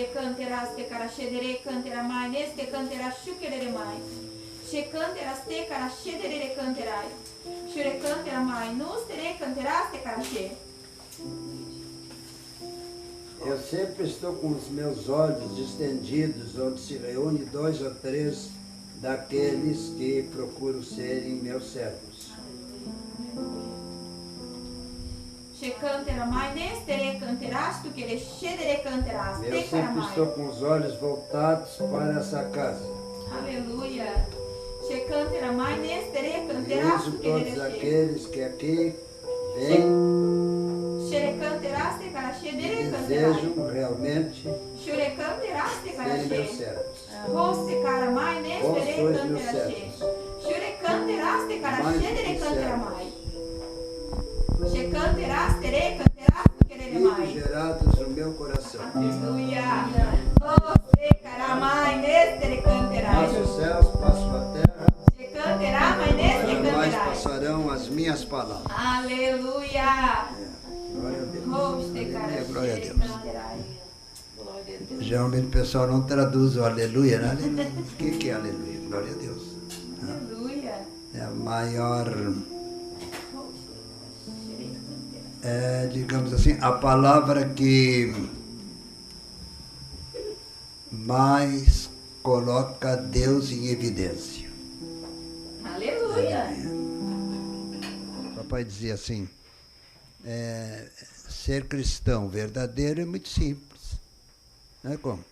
Shere canteras te cara shedere cantera mai neste cantera shukerere mai. She canteras te cara shedere canterai. Shure cantera mai nos tere canteras te cara she. Eu sempre estou com os meus olhos estendidos onde se reúne 2 ou 3 daqueles que procuram serem meus servos. She cantera mai neste canteras tu queres shedere canteras Eu te cara sempre mai. estou com os olhos voltados para essa casa. Aleluia. She cantera mai neste canteras Vejo tu todos queres she. aqueles que aqui vêm Shere canteras te cara e shedere canterai. desejam realmente Shure canteras te cara serem meus she. servos. Roste cara mai Vós neste sois meus cantera she. servos. Shure canteras te cara Mais shedere que cantera servos. mai. She canteras tere canteras tu querer Filhos mai. gerados no meu coração. Aleluia. Roste cara mai neste cantera. Passo os céus, passo a terra, She cantera mai neste jamais cantera. passarão as minhas palavras. Aleluia. Glória a Deus. Roste cara Glória a shedere Deus. cantera. Glória a Deus. Geralmente o pessoal não traduz o aleluia, né? Aleluia. O que é aleluia? Glória a Deus. Aleluia. É a maior, digamos assim, a palavra que mais coloca Deus em evidência. Aleluia. Papai dizia assim, ser cristão verdadeiro é muito simples. Não é como?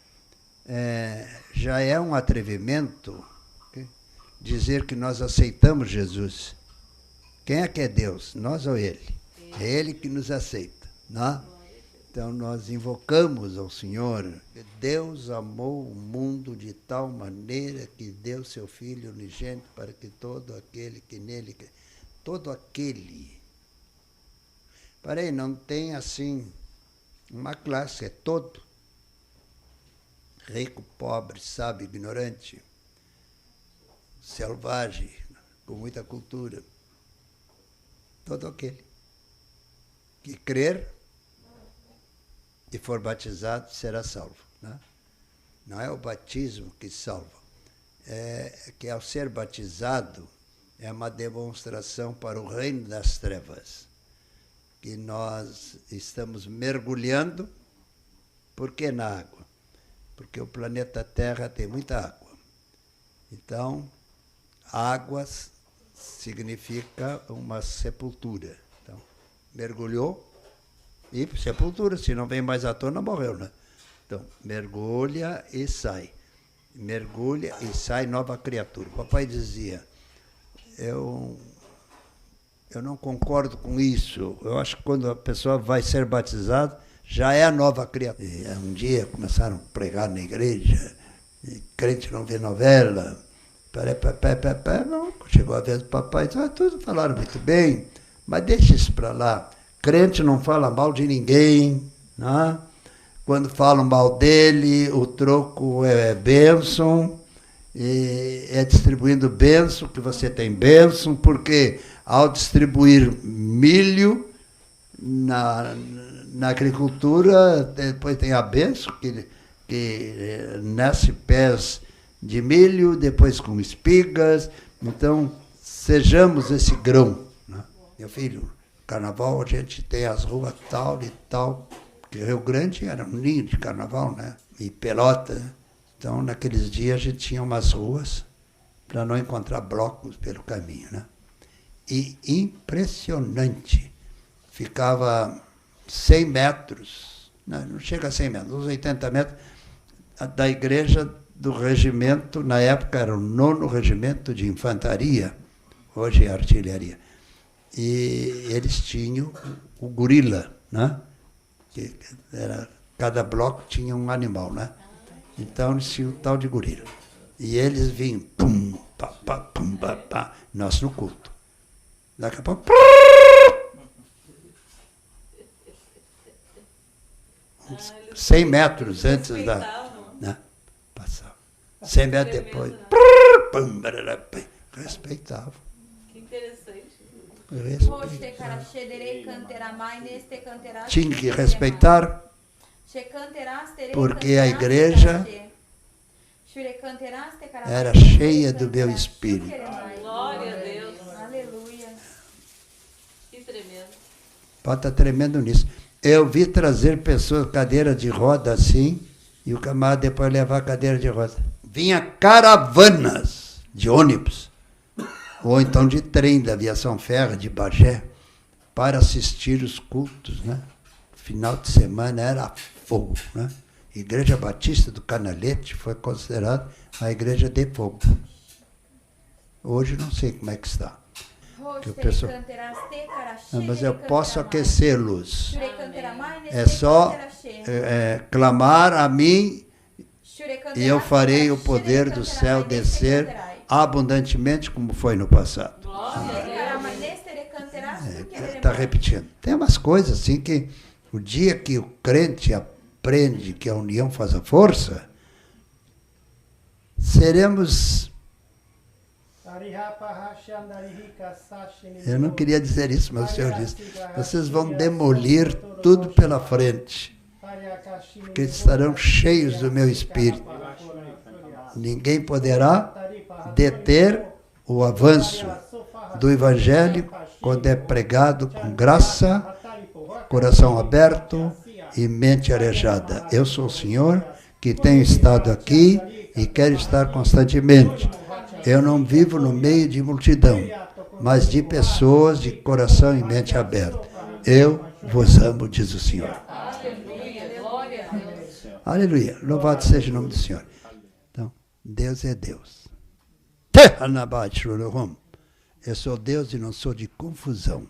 Já é um atrevimento dizer que nós aceitamos Jesus. Quem é que é Deus? Nós ou Ele? É Ele que nos aceita. Não? Então nós invocamos ao Senhor. Deus amou o mundo de tal maneira que deu seu Filho unigênito para que todo aquele que nele... Todo aquele... Parei, não tem assim uma classe, é todo. Rico, pobre, sábio, ignorante, selvagem, com muita cultura. Todo aquele que crer e for batizado será salvo. Né? Não é o batismo que salva. É que ao ser batizado é uma demonstração para o reino das trevas. Que nós estamos mergulhando. Por que na água? Porque o planeta Terra tem muita água. Então, águas significa uma sepultura. Então, mergulhou e sepultura, se não vem mais à tona, morreu, né? Então, mergulha e sai. Mergulha e sai nova criatura. O papai dizia, eu não concordo com isso. Eu acho que quando a pessoa vai ser batizada, já é a nova criatura. E um dia começaram a pregar na igreja, e crente não vê novela. Não, chegou a vez do papai, tudo falaram muito bem, mas deixa isso para lá. Crente não fala mal de ninguém, né? Quando falam mal dele, o troco é bênção, e é distribuindo bênção, que você tem bênção, porque ao distribuir milho na agricultura, depois tem a bênção, que nasce pés de milho, depois com espigas. Então, sejamos esse grão. Né? Meu filho, carnaval a gente tem as ruas tal e tal, porque Rio Grande era um ninho de carnaval, né? E Pelota. Então, naqueles dias a gente tinha umas ruas para não encontrar blocos pelo caminho, né? E impressionante. Ficava 100 metros, não chega a 100 metros, uns 80 metros, da igreja do regimento, na época era o 9º Regimento de Infantaria, hoje é artilharia. E eles tinham o gorila, né? Que cada bloco tinha um animal, né? Então eles tinham o tal de gorila. E eles vinham, pum, pá, pá, pum, pá, pá, nós no culto. Daqui a pouco, 100 metros antes da... Né? Passava. 100 metros depois... Respeitava. Que interessante. Respeitava. Roste cara shedere cantera mai neste cantera. Tinha que respeitar. Porque a igreja era cheia do meu espírito. Glória a Deus. Aleluia. Que tremendo. Pode estar tremendo nisso. Eu vi trazer pessoas, cadeira de roda assim, e o camarada depois levar a cadeira de roda. Vinha caravanas de ônibus, ou então de trem da aviação ferro de Bagé, para assistir os cultos, né? Final de semana era fogo, né? Igreja Batista do Canalete foi considerada a igreja de fogo. Hoje não sei como é que está. Que o pessoal... Não, mas eu posso aquecê-los. É só clamar a mim e eu farei o poder do céu descer abundantemente como foi no passado. Está repetindo. Tem umas coisas assim que o dia que o crente aprende que a união faz a força, seremos... Eu não queria dizer isso, mas o Senhor disse, vocês vão demolir tudo pela frente, porque estarão cheios do meu Espírito. Ninguém poderá deter o avanço do Evangelho quando é pregado com graça, coração aberto e mente arejada. Eu sou o Senhor que tenho estado aqui e quero estar constantemente. Eu não vivo no meio de multidão, mas de pessoas de coração e mente aberta. Eu vos amo, diz o Senhor. Aleluia, glória a Deus. Aleluia, louvado seja o nome do Senhor. Então, Deus é Deus. Eu sou Deus e não sou de confusão.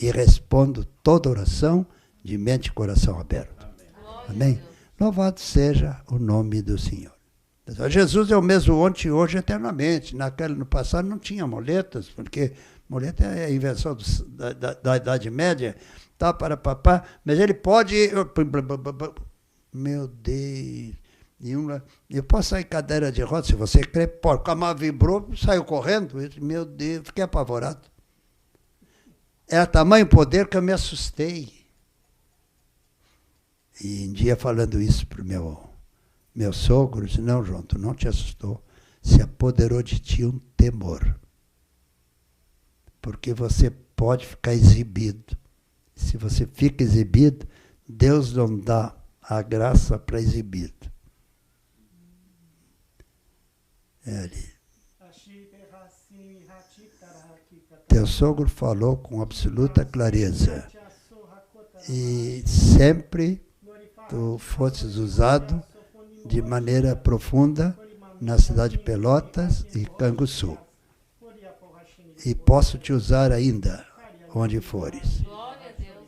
E respondo toda oração de mente e coração aberto. Amém? Louvado seja o nome do Senhor. Jesus é o mesmo ontem, hoje, eternamente. No passado não tinha muletas, porque muleta é a invenção da Idade Média, tá, para papá, mas ele pode... Meu Deus... Eu posso sair em cadeira de roda, se você crê, pode. O camarada vibrou, saiu correndo. Meu Deus, fiquei apavorado. Era tamanho poder que eu me assustei. E um dia falando isso para o meu sogro, disse, não, João, tu não te assustou. Se apoderou de ti um temor. Porque você pode ficar exibido. Se você fica exibido, Deus não dá a graça para exibido. Teu sogro falou com absoluta clareza. E sempre tu fosses usado de maneira profunda na cidade de Pelotas e Canguçu. E posso te usar ainda, onde fores.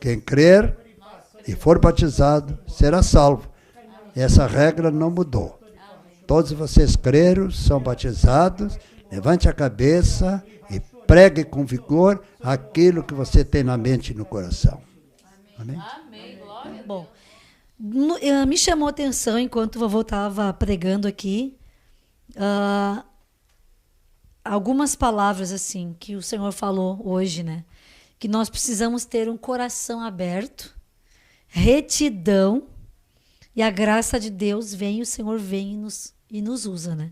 Quem crer e for batizado, será salvo. Essa regra não mudou. Todos vocês creram, são batizados, levante a cabeça e pregue com vigor aquilo que você tem na mente e no coração. Amém? Amém, glória a Deus. Bom, me chamou a atenção, enquanto o vovô estava pregando aqui, algumas palavras assim que o Senhor falou hoje, né? Que nós precisamos ter um coração aberto, retidão, e a graça de Deus vem, o Senhor vem e nos usa, né?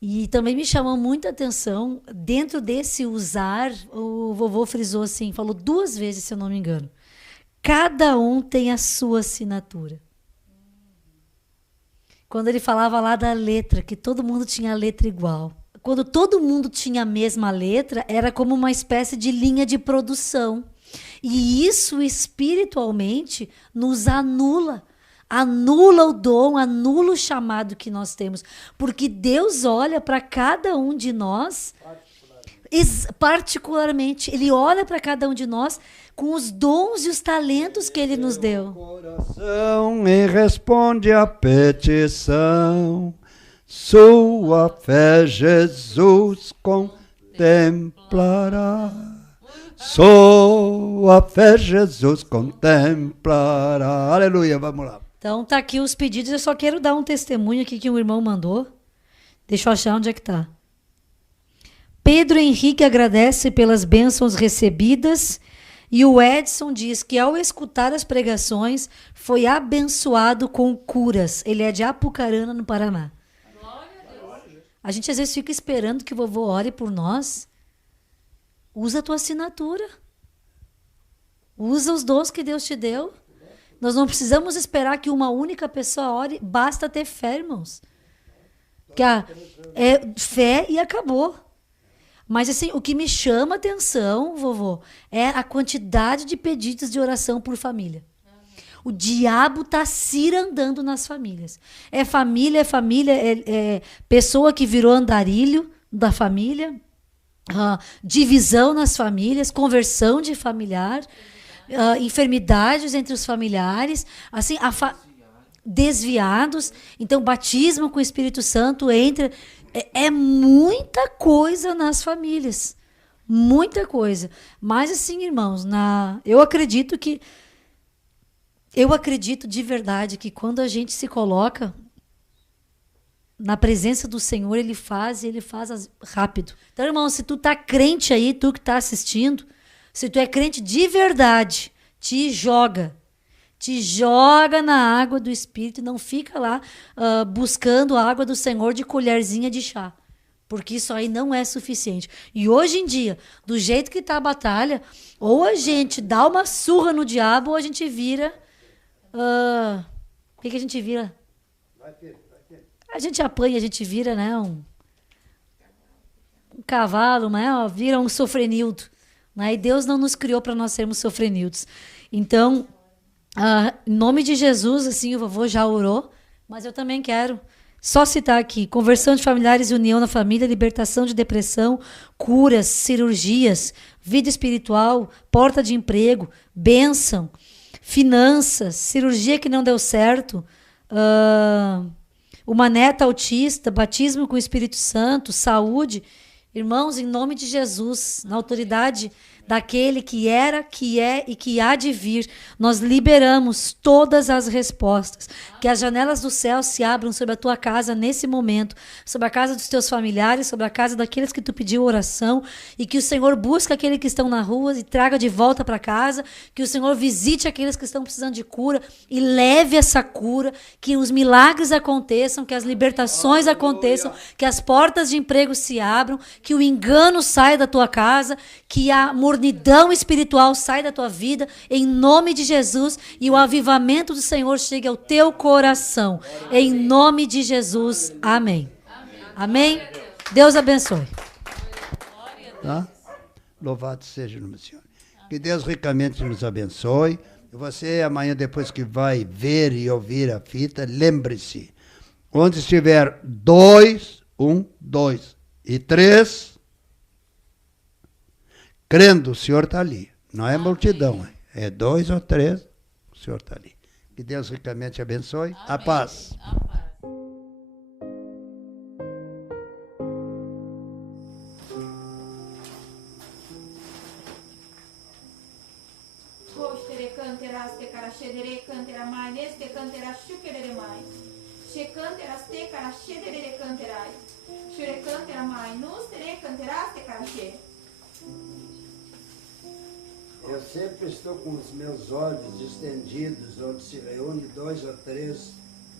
E também me chamou muita atenção, dentro desse usar, o vovô frisou assim, falou 2 vezes, se eu não me engano. Cada um tem a sua assinatura. Quando ele falava lá da letra, que todo mundo tinha a letra igual. Quando todo mundo tinha a mesma letra, era como uma espécie de linha de produção. E isso espiritualmente nos anula. Anula o dom, anula o chamado que nós temos. Porque Deus olha para cada um de nós, particularmente, Ele olha para cada um de nós com os dons e os talentos que Ele nos deu. Coração e responde à petição, sua fé Jesus contemplará. Sua fé Jesus contemplará. Aleluia, vamos lá. Então tá aqui os pedidos, eu só quero dar um testemunho aqui que um irmão mandou. Deixa eu achar onde é que tá. Pedro Henrique agradece pelas bênçãos recebidas E o Edson diz que ao escutar as pregações foi abençoado com curas. Ele é de Apucarana, no Paraná. A gente às vezes fica esperando que o vovô ore por nós. Usa a tua assinatura. Usa os dons que Deus te deu. Nós não precisamos esperar que uma única pessoa ore. Basta ter fé, irmãos. Que é fé e acabou. Mas assim, o que me chama a atenção, vovô, é a quantidade de pedidos de oração por família. O diabo está cirandando nas famílias. É pessoa que virou andarilho da família, divisão nas famílias, conversão de familiar, enfermidades entre os familiares, assim, desviados. Então, batismo com o Espírito Santo entra. É muita coisa nas famílias. Muita coisa. Mas, assim, irmãos, eu acredito de verdade que quando a gente se coloca na presença do Senhor, Ele faz rápido. Então, irmão, se tu tá crente aí, tu que tá assistindo, se tu é crente de verdade, te joga na água do Espírito e não fica lá buscando a água do Senhor de colherzinha de chá, porque isso aí não é suficiente. E hoje em dia, do jeito que tá a batalha, ou a gente dá uma surra no diabo, ou a gente vira... o que a gente vira? A gente apanha, a gente vira, né, um cavalo, né, vira um sofrenildo. Né? E Deus não nos criou para nós sermos sofrenildos. Então, em nome de Jesus, assim, o vovô já orou, mas eu também quero só citar aqui: conversão de familiares e união na família, libertação de depressão, curas, cirurgias, vida espiritual, porta de emprego, bênção, finanças, cirurgia que não deu certo, uma neta autista, batismo com o Espírito Santo, saúde. Irmãos, em nome de Jesus, na autoridade daquele que era, que é e que há de vir, nós liberamos todas as respostas. Que as janelas do céu se abram sobre a tua casa nesse momento, sobre a casa dos teus familiares, sobre a casa daqueles que tu pediu oração, e que o Senhor busque aqueles que estão na rua e traga de volta para casa, que o Senhor visite aqueles que estão precisando de cura e leve essa cura, que os milagres aconteçam, que as libertações aconteçam, que as portas de emprego se abram, que o engano saia da tua casa, que a mornidão espiritual saia da tua vida, em nome de Jesus, e o avivamento do Senhor chegue ao teu coração, em nome de Jesus, amém. Amém? Deus abençoe. Tá? Louvado seja o nome do Senhor. Que Deus ricamente nos abençoe. E você, amanhã, depois que vai ver e ouvir a fita, lembre-se, onde estiver 2, 1, 2 e 3, crendo, o Senhor está ali. Não é multidão, é 2 ou 3, o Senhor está ali. Que Deus ricamente abençoe. Amém. A paz. A paz. Eu sempre estou com os meus olhos estendidos, onde se reúne 2 ou 3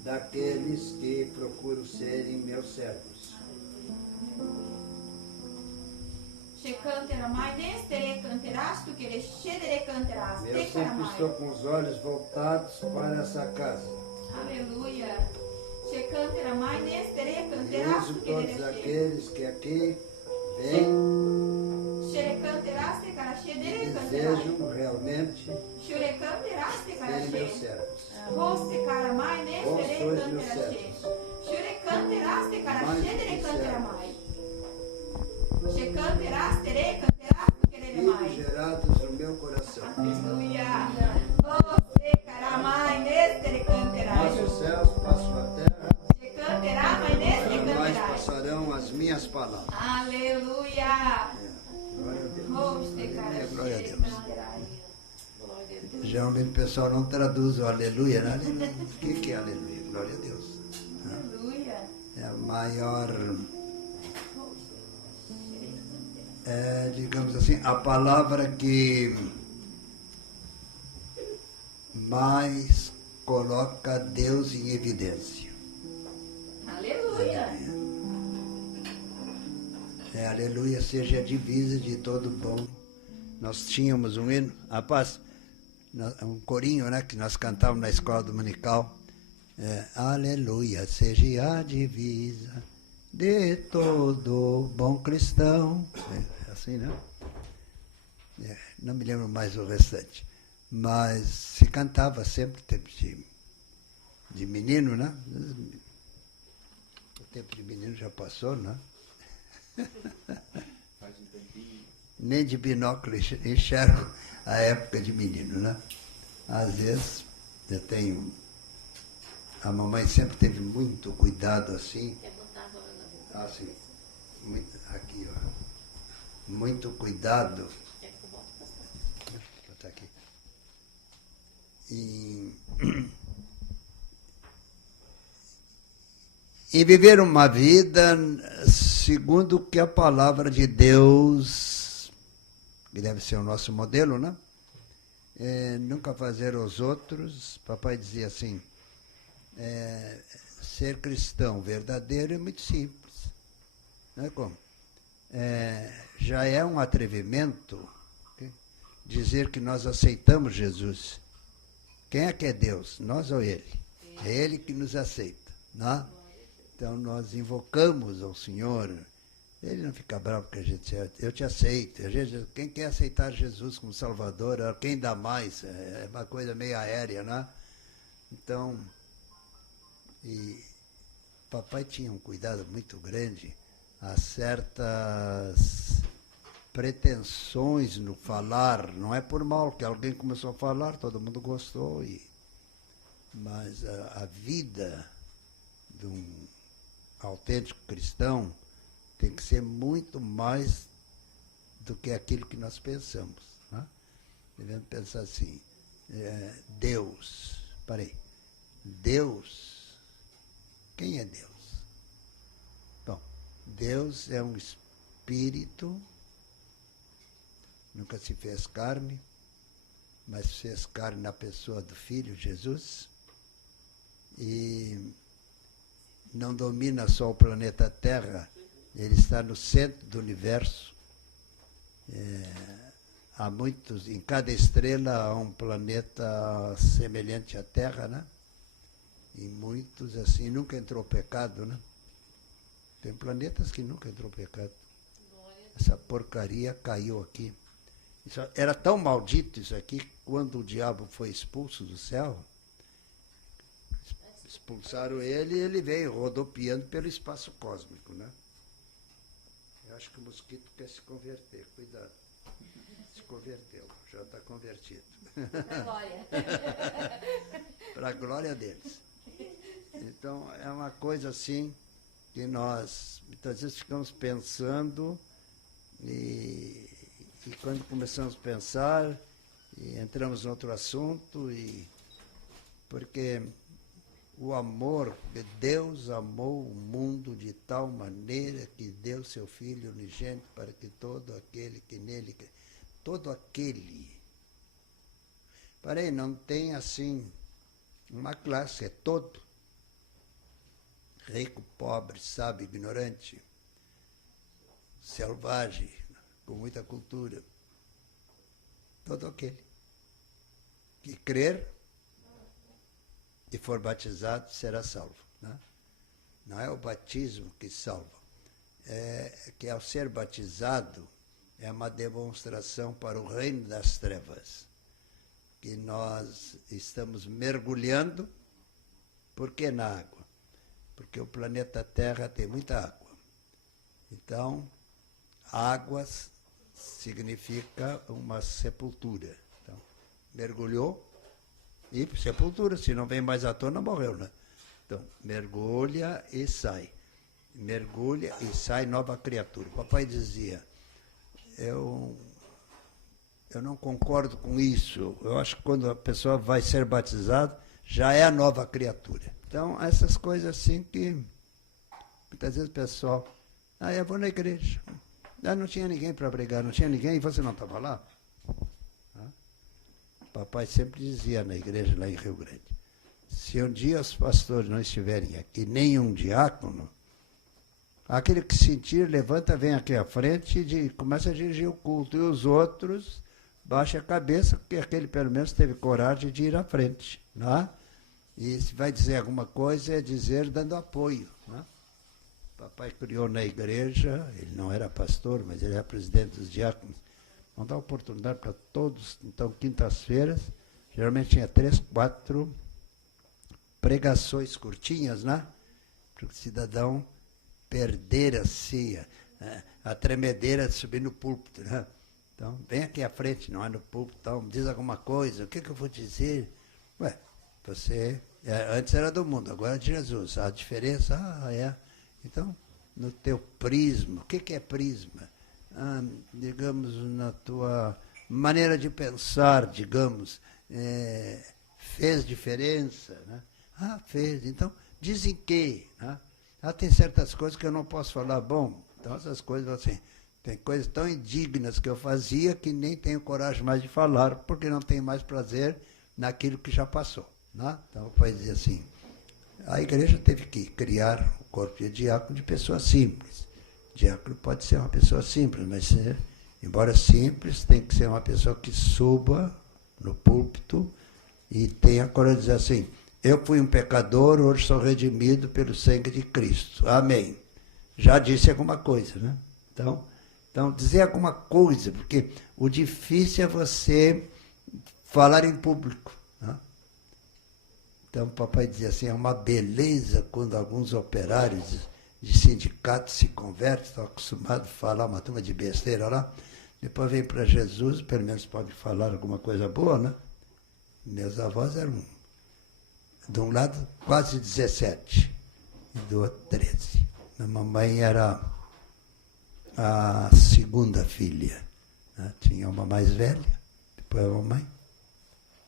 daqueles que procuram serem meus servos. Eu sempre estou com os olhos voltados para essa casa. Aleluia. E uso todos aqueles que aqui vêm e desejam realmente serem meus servos. Vós sois meus servos. Filhos gerados no meu coração. Passo os céus, passo a terra, mas passarão as minhas palavras. Aleluia. Glória a Deus. Geralmente o pessoal não traduz o aleluia, né? O que é aleluia? Glória a Deus. Aleluia. É a maior, digamos assim, a palavra que mais coloca Deus em evidência. Aleluia. Aleluia seja a divisa de todo bom. Nós tínhamos um hino, rapaz, um corinho, né, que nós cantávamos na escola dominical. Aleluia seja a divisa de todo bom cristão. Assim, né? Não me lembro mais o restante. Mas se cantava sempre, tempo de menino, né? O tempo de menino já passou, né? Faz um tempinho. Nem de binóculo enxergo a época de menino, né? Às vezes eu tenho... A mamãe sempre teve muito cuidado assim. Assim, aqui, ó. Muito cuidado. Vou botar aqui. E viver uma vida segundo o que a palavra de Deus, que deve ser o nosso modelo, né? Nunca fazer aos outros. Papai dizia assim, ser cristão verdadeiro é muito simples. Não é como? Já é um atrevimento dizer que nós aceitamos Jesus. Quem é que é Deus? Nós ou Ele? É Ele que nos aceita, não? Então nós invocamos ao Senhor. Ele não fica bravo porque a gente eu te aceito. Quem quer aceitar Jesus como Salvador, quem dá mais? É uma coisa meio aérea, né? Então, e papai tinha um cuidado muito grande a certas pretensões no falar. Não é por mal que alguém começou a falar, todo mundo gostou, mas a vida de um autêntico cristão tem que ser muito mais do que aquilo que nós pensamos, né? Devemos pensar assim, Deus, Deus, quem é Deus? Bom, Deus é um espírito, nunca se fez carne, mas fez carne na pessoa do Filho, Jesus, e não domina só o planeta Terra, ele está no centro do universo. Há muitos, em cada estrela há um planeta semelhante à Terra, né? E muitos assim, nunca entrou pecado, né? Tem planetas que nunca entrou pecado. Essa porcaria caiu aqui. Era tão maldito isso aqui, que quando o diabo foi expulso do céu, expulsaram ele e ele veio rodopiando pelo espaço cósmico, né? Eu acho que o mosquito quer se converter, cuidado. Se converteu, já está convertido. Para a glória deles. Então, é uma coisa assim que nós, muitas vezes, ficamos pensando e quando começamos a pensar, e entramos em outro assunto, porque o amor, Deus amou o mundo de tal maneira que deu seu Filho unigênito para que todo aquele que nele... Todo aquele... não tem assim uma classe, é todo. Rico, pobre, sábio, ignorante, selvagem, com muita cultura. Todo aquele que crer e for batizado será salvo, né? Não é o batismo que salva, é que ao ser batizado é uma demonstração para o reino das trevas, que nós estamos mergulhando. Por que na água? Porque o planeta Terra tem muita água. Então, águas significa uma sepultura. Então, mergulhou e sepultura, se não vem mais à tona, morreu, né? Então, mergulha e sai. Mergulha e sai nova criatura. O papai dizia, eu não concordo com isso. Eu acho que quando a pessoa vai ser batizada, já é a nova criatura. Então, essas coisas assim que, muitas vezes o pessoal, eu vou na igreja. Não tinha ninguém para pregar, não tinha ninguém, e você não estava lá? Papai sempre dizia na igreja lá em Rio Grande, se um dia os pastores não estiverem aqui, nenhum diácono, aquele que sentir, levanta, vem aqui à frente e começa a dirigir o culto. E os outros, baixa a cabeça, porque aquele pelo menos teve coragem de ir à frente. Né? E se vai dizer alguma coisa, é dizer dando apoio. Né? Papai criou na igreja, ele não era pastor, mas ele era presidente dos diáconos. Vamos dar oportunidade para todos. Então, quintas-feiras, geralmente tinha 3, 4 pregações curtinhas, né? Para o cidadão perder assim, a tremedeira de subir no púlpito. Né? Então, vem aqui à frente, não é no púlpito, então, diz alguma coisa, o que eu vou dizer? Ué, você, antes era do mundo, agora é de Jesus. A diferença, é. Então, no teu prisma, o que é prisma? Digamos, na tua maneira de pensar, digamos, fez diferença, né? Fez. Então, dizem que, né? Tem certas coisas que eu não posso falar. Bom, então essas coisas assim, tem coisas tão indignas que eu fazia que nem tenho coragem mais de falar, porque não tenho mais prazer naquilo que já passou. Né? Então, pode dizer assim, a igreja teve que criar o corpo de diácono de pessoas simples. Diácono pode ser uma pessoa simples, mas, embora simples, tem que ser uma pessoa que suba no púlpito e tenha coragem de dizer assim, eu fui um pecador, hoje sou redimido pelo sangue de Cristo. Amém. Já disse alguma coisa, né? Então, dizer alguma coisa, porque o difícil é você falar em público. Né? Então, o papai dizia assim, é uma beleza quando alguns operários de sindicatos se convertem, estão acostumados a falar uma turma de besteira lá, depois vem para Jesus, pelo menos pode falar alguma coisa boa, né? Meus avós eram, de um lado, quase 17, e do outro, 13. Minha mamãe era a segunda filha. Né? Tinha uma mais velha, depois a mamãe,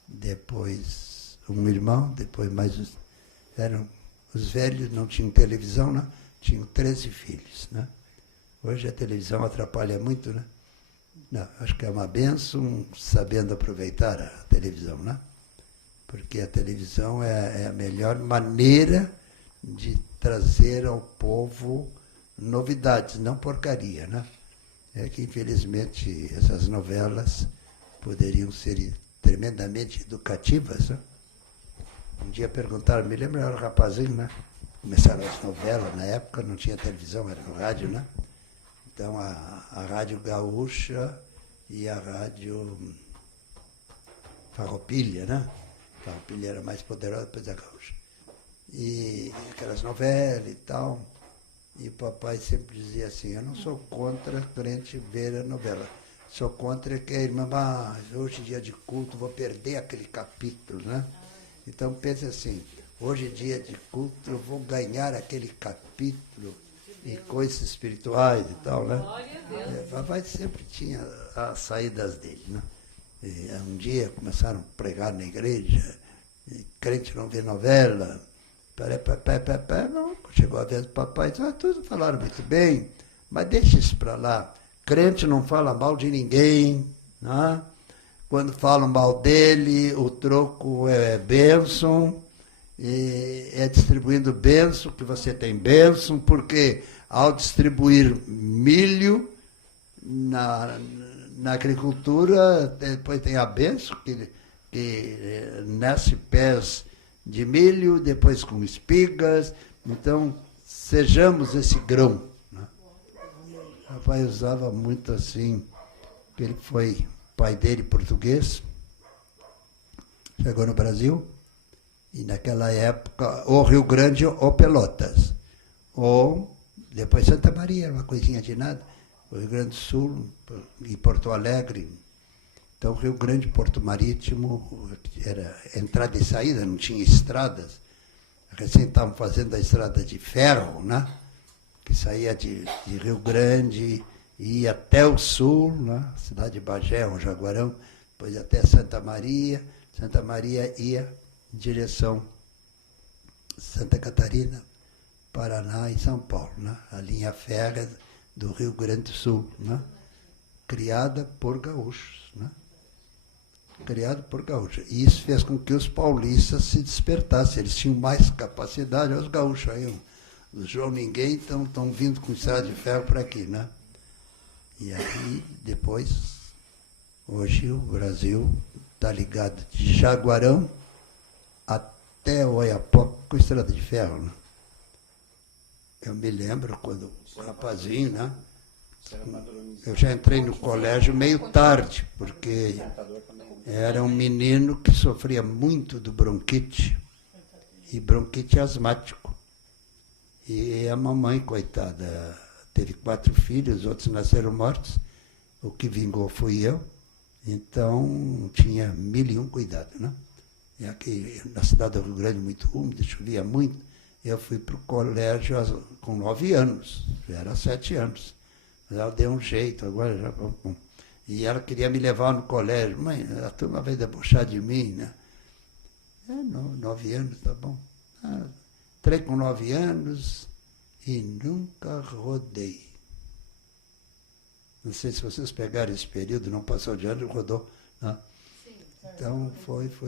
depois um irmão, depois mais... Os velhos não tinham televisão, né? Tinham 13 filhos. Né? Hoje a televisão atrapalha muito, né? Não, acho que é uma bênção sabendo aproveitar a televisão, né? Porque a televisão é a melhor maneira de trazer ao povo novidades, não porcaria, né? É que, infelizmente, essas novelas poderiam ser tremendamente educativas, né? Um dia perguntaram, me lembro, eu era um rapazinho, né? Começaram as novelas, na época não tinha televisão, era no rádio, né? Então, a Rádio Gaúcha e a Rádio Farroupilha, né? A Farroupilha era mais poderosa, depois a Gaúcha. E aquelas novelas e tal. E o papai sempre dizia assim, eu não sou contra crente ver a novela. Sou contra que a irmã, hoje é dia de culto, vou perder aquele capítulo, né? Então, pense assim, hoje é dia de culto, eu vou ganhar aquele capítulo em coisas espirituais e tal, né? Papai sempre tinha as saídas dele, né? E um dia começaram a pregar na igreja, crente não vê novela, não, chegou a vez do papai, tudo falaram muito bem, mas deixa isso para lá. Crente não fala mal de ninguém, né? Quando falam mal dele, o troco é bênção, e é distribuindo bênção, que você tem bênção, porque ao distribuir milho na agricultura, depois tem a bênção, que nasce pés de milho, depois com espigas. Então, sejamos esse grão. Né? O papai usava muito assim, que ele foi pai dele português, chegou no Brasil, e naquela época, ou Rio Grande ou Pelotas, ou depois Santa Maria, uma coisinha de nada, o Rio Grande do Sul e Porto Alegre. Então, Rio Grande, Porto Marítimo, era entrada e saída, não tinha estradas. Recém estavam fazendo a estrada de ferro, né? Que saía de Rio Grande e ia até o sul, né? Cidade de Bagé, um Jaguarão, depois até Santa Maria. Santa Maria ia em direção Santa Catarina, Paraná e São Paulo, né? A linha férrea do Rio Grande do Sul, né? Criada por gaúchos, né? criado por gaúchos. E isso fez com que os paulistas se despertassem. Eles tinham mais capacidade. Olha os gaúchos aí, os João Ninguém estão vindo com estrada de ferro para aqui, né? E aí, depois, hoje o Brasil está ligado de Jaguarão até Oiapoque com estrada de ferro, né? Eu me lembro quando rapazinho, né? Eu já entrei no colégio meio tarde, porque era um menino que sofria muito do bronquite, e bronquite asmático. E a mamãe, coitada, teve 4 filhos, outros nasceram mortos. O que vingou fui eu. Então, tinha 1001 cuidados, né? E aqui, na cidade do Rio Grande, muito úmido, chovia muito. Eu fui para o colégio com 9 anos, já era 7 anos. Mas ela deu um jeito, agora já... E ela queria me levar no colégio. Mãe, a turma vai debochar de mim, né? 9 anos, tá bom. Entrei com 9 anos e nunca rodei. Não sei se vocês pegaram esse período, não passou de ano e rodou. Né? Então,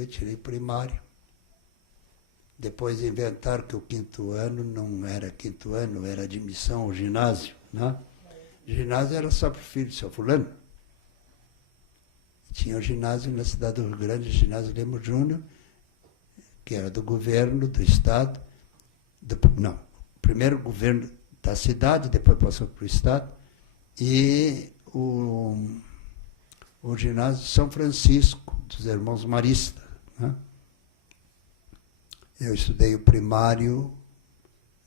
tirei primário. Depois inventaram que o 5º ano não era 5º ano, era admissão ao ginásio. Né? Ginásio era só para o filho do seu fulano. Tinha o ginásio na cidade do Rio Grande, o ginásio Lemos Júnior, que era do governo, do estado. Primeiro o governo da cidade, depois passou para o estado. E o ginásio São Francisco, dos Irmãos Maristas. Né? Eu estudei o primário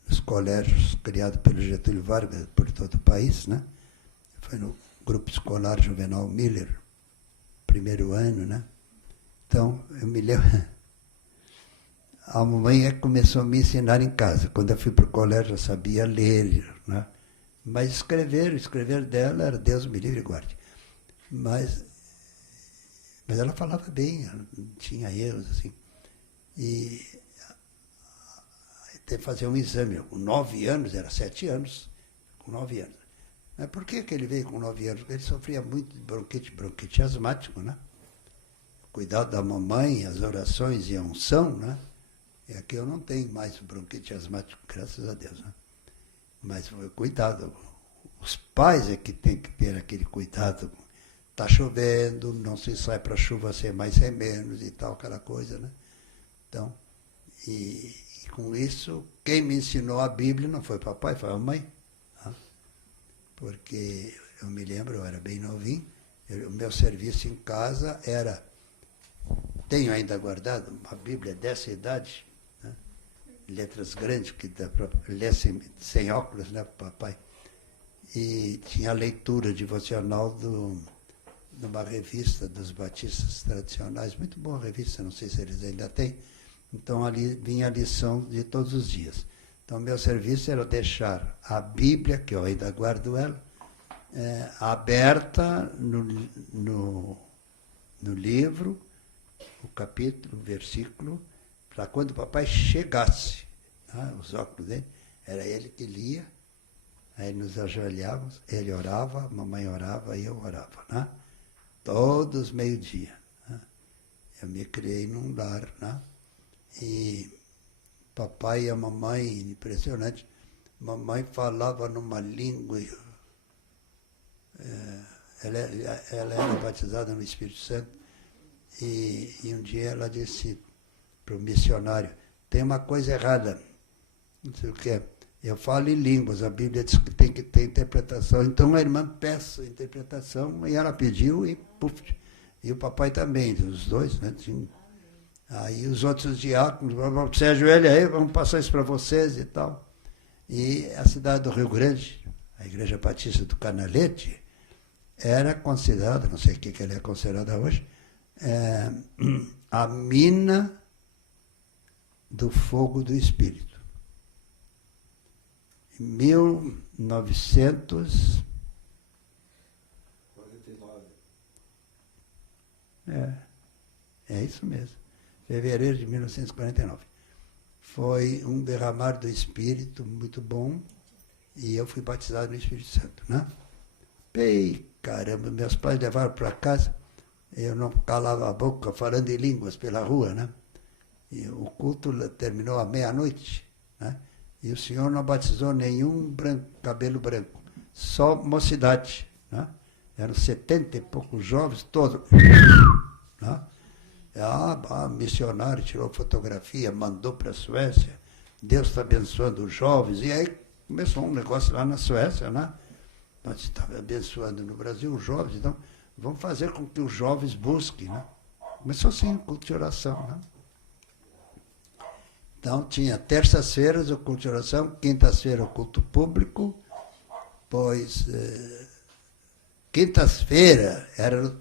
nos colégios criados pelo Getúlio Vargas, por todo o país, né? Foi no grupo escolar Juvenal Miller, primeiro ano, né? Então, eu me lembro... A mamãe começou a me ensinar em casa. Quando eu fui para o colégio, eu sabia ler, né? Mas escrever dela era Deus me livre e guarde. Mas ela falava bem, ela não tinha erros, assim. E teve que fazer um exame. Com 9 anos, era 7 anos, com 9 anos. Mas por que ele veio com 9 anos? Porque ele sofria muito de bronquite asmático, né? Cuidado da mamãe, as orações e a unção, né? E aqui eu não tenho mais o bronquite asmático, graças a Deus, né? Mas cuidado, os pais é que tem que ter aquele cuidado. Está chovendo, não se sai para a chuva sem mais sem menos e tal, aquela coisa, né? Então, e com isso, quem me ensinou a Bíblia não foi papai, foi a mãe. Tá? Porque eu me lembro, eu era bem novinho, o meu serviço em casa era, tenho ainda guardado uma Bíblia dessa idade, né? Letras grandes, que dá para ler sem óculos, né, papai? E tinha a leitura devocional numa revista dos batistas tradicionais, muito boa revista, não sei se eles ainda têm. Então, ali vinha a lição de todos os dias. Então, meu serviço era deixar a Bíblia, que eu ainda guardo ela, aberta no livro, o capítulo, o versículo, para quando o papai chegasse, tá? Os óculos dele, era ele que lia, aí nos ajoelhávamos, ele orava, a mamãe orava e eu orava, né? Todos meio-dia. Né? Eu me criei num lar, né? E papai e a mamãe, impressionante, mamãe falava numa língua, ela era batizada no Espírito Santo, e um dia ela disse para o missionário, tem uma coisa errada, não sei o que é, eu falo em línguas, a Bíblia diz que tem que ter interpretação, então a irmã peça interpretação, e ela pediu, e puf, e o papai também, os dois, né, tinham. Aí os outros diáconos, você ajoelha aí, vamos passar isso para vocês e tal. E a cidade do Rio Grande, a Igreja Batista do Canalete, era considerada, não sei o que ela é considerada hoje, a mina do fogo do Espírito. Em 1949. É isso mesmo. Fevereiro de 1949. Foi um derramar do Espírito muito bom e eu fui batizado no Espírito Santo, né? Caramba, meus pais levaram para casa eu não calava a boca falando em línguas pela rua, né? E o culto terminou à meia-noite, né? E o senhor não batizou nenhum cabelo branco, só mocidade, né? Eram 70 e poucos jovens, todos. Né? Missionário, tirou fotografia, mandou para a Suécia. Deus está abençoando os jovens. E aí começou um negócio lá na Suécia, né? Nós estávamos abençoando no Brasil os jovens, então vamos fazer com que os jovens busquem, né? Começou assim, culto de oração, né? Então tinha terças-feiras o culto de oração, quintas-feiras o culto público, pois quintas-feira era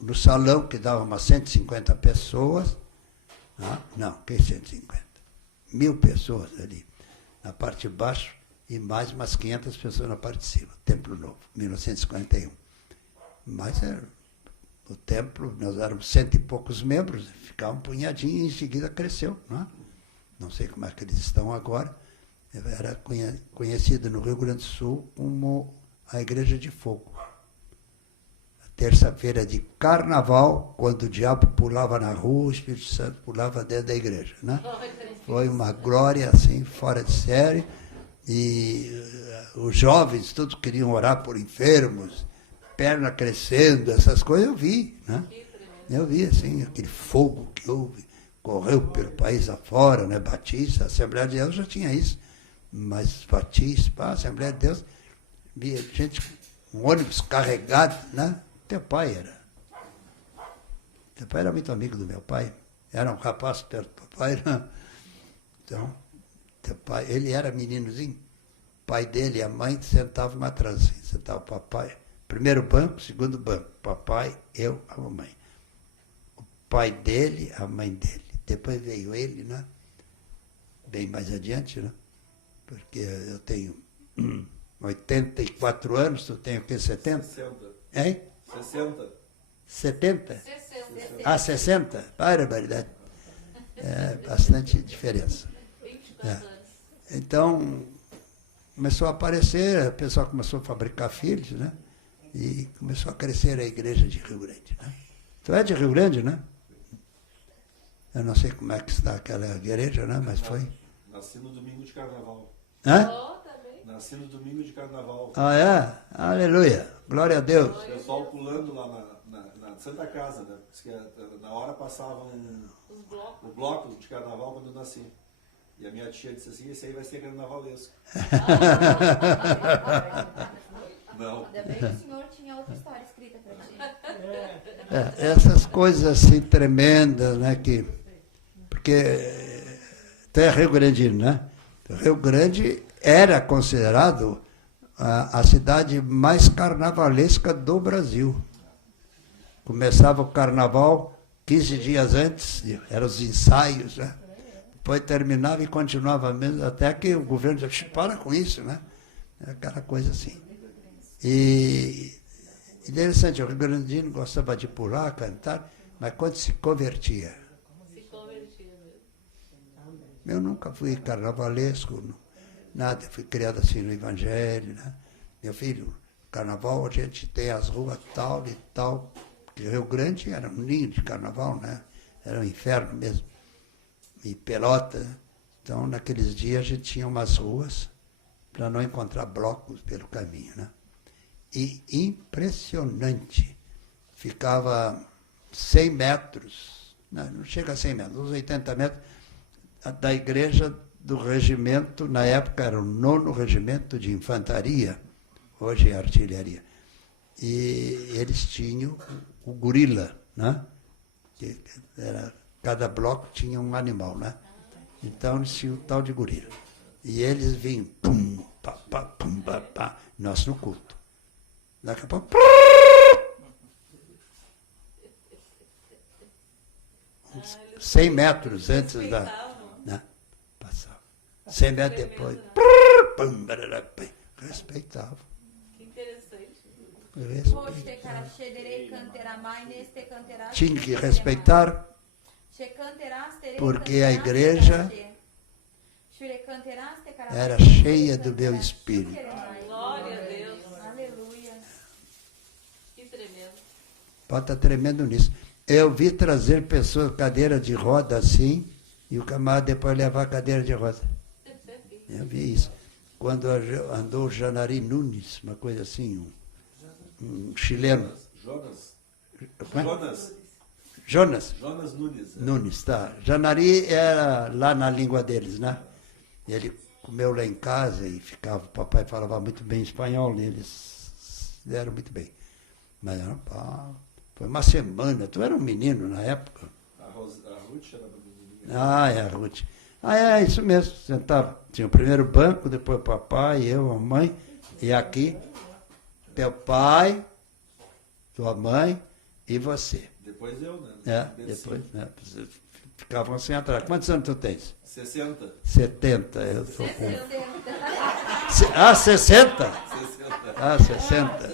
no salão que dava umas 150 pessoas, né? Não, que 150? 1.000 pessoas ali, na parte de baixo, e mais umas 500 pessoas na parte de cima. Templo Novo, 1951. Mas o templo, nós éramos 100 e poucos membros, ficava um punhadinho e em seguida cresceu. Não sei como é que eles estão agora. Era conhecida no Rio Grande do Sul como a Igreja de Fogo. Terça-feira de carnaval, quando o diabo pulava na rua, o Espírito Santo pulava dentro da igreja, né? Foi uma glória assim, fora de série. E os jovens todos queriam orar por enfermos, perna crescendo, essas coisas eu vi, né? Eu vi assim, aquele fogo que houve, correu pelo país afora, né? Batista, a Assembleia de Deus já tinha isso, mas Batista, a Assembleia de Deus, via gente, um ônibus carregado, né? Teu pai era muito amigo do meu pai, era um rapaz perto do papai, né? Então, teu pai, ele era meninozinho, o pai dele e a mãe sentavam atrás, assim, sentava o papai, primeiro banco, segundo banco, papai, eu, a mamãe. O pai dele, a mãe dele. Depois veio ele, né? Bem mais adiante, né? Porque eu tenho 84 anos, tu tem o quê, 70? 60. Hein? 60. 70? 60. Ah, 60? Barbaridade. É bastante diferença. 24 anos. Então, começou a aparecer, o pessoal começou a fabricar filhos, né? E começou a crescer a igreja de Rio Grande, né? Tu é de Rio Grande, né? Eu não sei como é que está aquela igreja, né? Mas foi. Nasci no domingo de carnaval. Hã? Ó, também. Nasci no domingo de carnaval. Ah, é? Aleluia. Glória a Deus. O pessoal pulando lá na Santa Casa, né? Diz que na hora passavam Os blocos. o bloco de carnaval quando eu nasci. E a minha tia disse assim, esse aí vai ser carnavalesco. Não. Ainda bem que o senhor tinha outra história escrita pra ti. Essas coisas assim tremendas, né? Porque tu é Rio Grandino, né? Rio Grande era considerado a cidade mais carnavalesca do Brasil. Começava o carnaval 15 dias antes, eram os ensaios, né? Depois terminava e continuava mesmo, até que o governo disse, para com isso, né? Aquela coisa assim. E interessante, o Rio Grandino gostava de pular, cantar, mas quando se convertia. Se convertia mesmo. Eu nunca fui carnavalesco, nada, eu fui criado assim no Evangelho, né? Meu filho, carnaval a gente tem as ruas tal e tal, porque Rio Grande era um ninho de carnaval, né? Era um inferno mesmo. E Pelota, então naqueles dias a gente tinha umas ruas para não encontrar blocos pelo caminho, né? E impressionante, ficava 100 metros, não chega a 100 metros, uns 80 metros, da igreja do regimento, na época era o 9º Regimento de Infantaria, hoje é artilharia. E eles tinham o gorila, né? Que era, cada bloco tinha um animal, né? Então eles tinham o tal de gorila. E eles vinham, pum, pá, pá, pum, pá, pá, nós no culto. Daqui a pouco, uns 100 metros antes da... Né? Passava. 100 metros depois, pum, respeitava. Que interessante. Tinha que respeitar, porque a igreja era cheia do meu espírito. Glória a Deus. Aleluia. Que tremendo. Pode estar tremendo nisso. Eu vi trazer pessoas cadeira de roda assim, e o camarada depois levar a cadeira de roda. Eu vi isso. Quando andou o Janari Nunes, uma coisa assim, um chileno. Jonas Nunes. Nunes, tá. Janari era lá na língua deles, né? Ele comeu lá em casa e ficava, o papai falava muito bem espanhol, eles deram muito bem. Mas foi uma semana, tu era um menino na época. A Ruth era menininha. É a Ruth. É isso mesmo, sentava. Tinha o primeiro banco, depois o papai, eu, a mãe, e aqui, teu pai, tua mãe e você. Depois eu, né? Depois, né? Ficavam assim atrás. Quantos anos tu tens? 60. 70, eu estou com... 60? 60.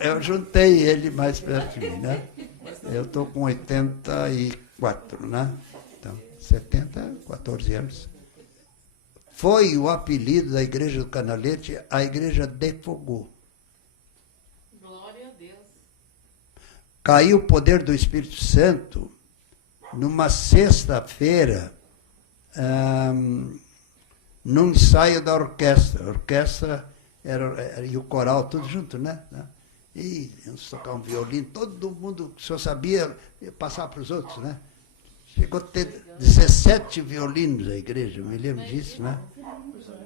Eu juntei ele mais perto de mim, né? Eu estou com 84, né? Então, 70, 14 anos. Foi o apelido da igreja do Canalete, a igreja de fogo. Glória a Deus. Caiu o poder do Espírito Santo numa sexta-feira, num ensaio da orquestra. A orquestra e o coral, tudo junto, né? E eles tocavam violino, todo mundo só sabia passar para os outros, né? Chegou a ter 17 violinos a igreja, eu me lembro disso, né?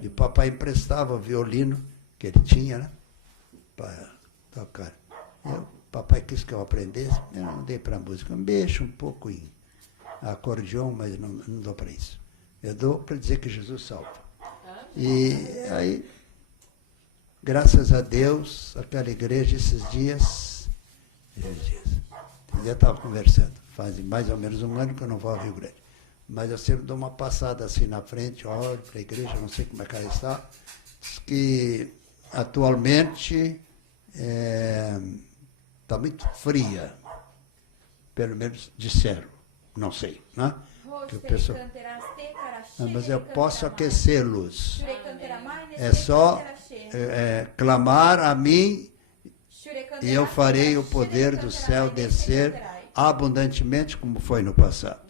E o papai emprestava o violino que ele tinha, né? Para tocar. O papai quis que eu aprendesse, eu não dei para música. Eu mexo um pouco em acordeão, mas não dou para isso. Eu dou para dizer que Jesus salva. E aí, graças a Deus, aquela igreja, esses dias eu estava conversando, faz mais ou menos um ano que eu não vou ao Rio Grande. Mas eu sempre dou uma passada assim na frente, olho para a igreja, não sei como é que ela está. Diz que atualmente está muito fria, pelo menos disseram, não sei, né? Que o pessoal... Mas eu posso aquecê-los. É só clamar a mim e eu farei o poder do céu descer abundantemente como foi no passado.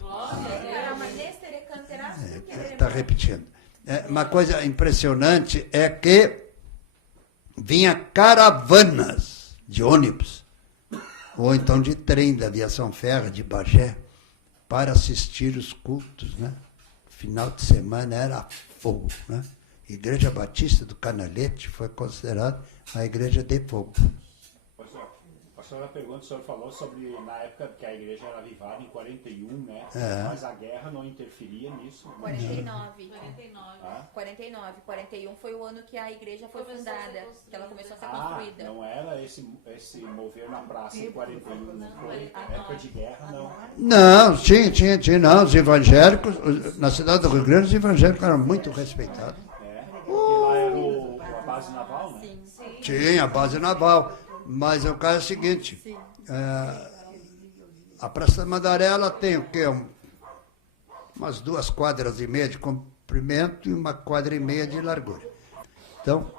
Está repetindo. Uma coisa impressionante é que vinha caravanas de ônibus, ou então de trem da aviação ferro de Bagé, para assistir os cultos, né? Final de semana era fogo, né? Igreja Batista do Canalete foi considerada a igreja de fogo. Pastor, a pergunta, o senhor falou sobre, na época que a igreja era avivada, em 41, né? Mas a guerra não interferia nisso? 49. 49. 41 foi o ano que a igreja foi fundada, que ela começou a ser construída. Não era esse mover na praça em 41, não foi? Época de guerra, não. Não, tinha, não. Os evangélicos, na cidade do Rio Grande, os evangélicos eram muito respeitados. Porque lá era a base naval, né? Sim. Tinha a base naval. Mas o caso é o seguinte, a Praça da Mandaré, ela tem o quê? Umas 2,5 quadras de comprimento e 1,5 quadra de largura. Então,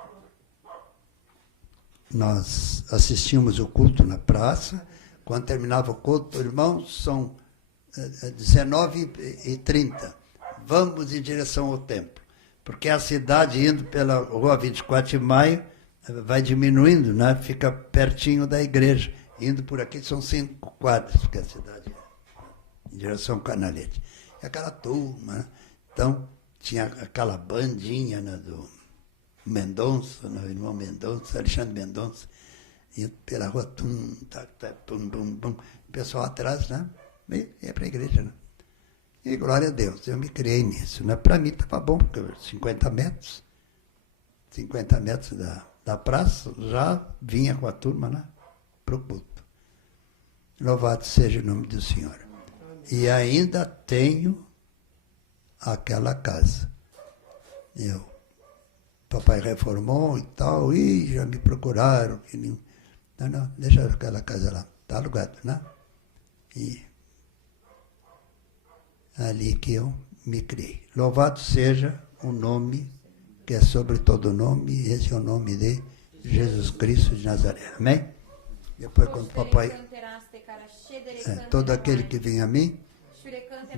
nós assistimos o culto na praça. Quando terminava o culto, irmãos, são 19h30. Vamos em direção ao templo. Porque a cidade, indo pela rua 24 de Maio, vai diminuindo, né? Fica pertinho da igreja. Indo por aqui são 5 quadras, que é a cidade em direção ao Canalete. E aquela turma, né? Então, tinha aquela bandinha, né, do Mendonça, meu irmão Mendonça, Alexandre Mendonça, indo pela rua, tum, o pessoal atrás, né? E ia para a igreja, né? E glória a Deus, eu me criei nisso, né? Para mim estava bom, porque 50 metros da praça, já vinha com a turma, né, para o culto. Louvado seja o nome do Senhor. E ainda tenho aquela casa. Papai reformou e tal, e já me procuraram. Não, deixa aquela casa lá, está alugado, né? E ali que eu me criei. Louvado seja o nome que é sobre todo nome, e esse é o nome de Jesus Cristo de Nazaré. Amém? Depois, quando o papai... todo aquele que vem a mim,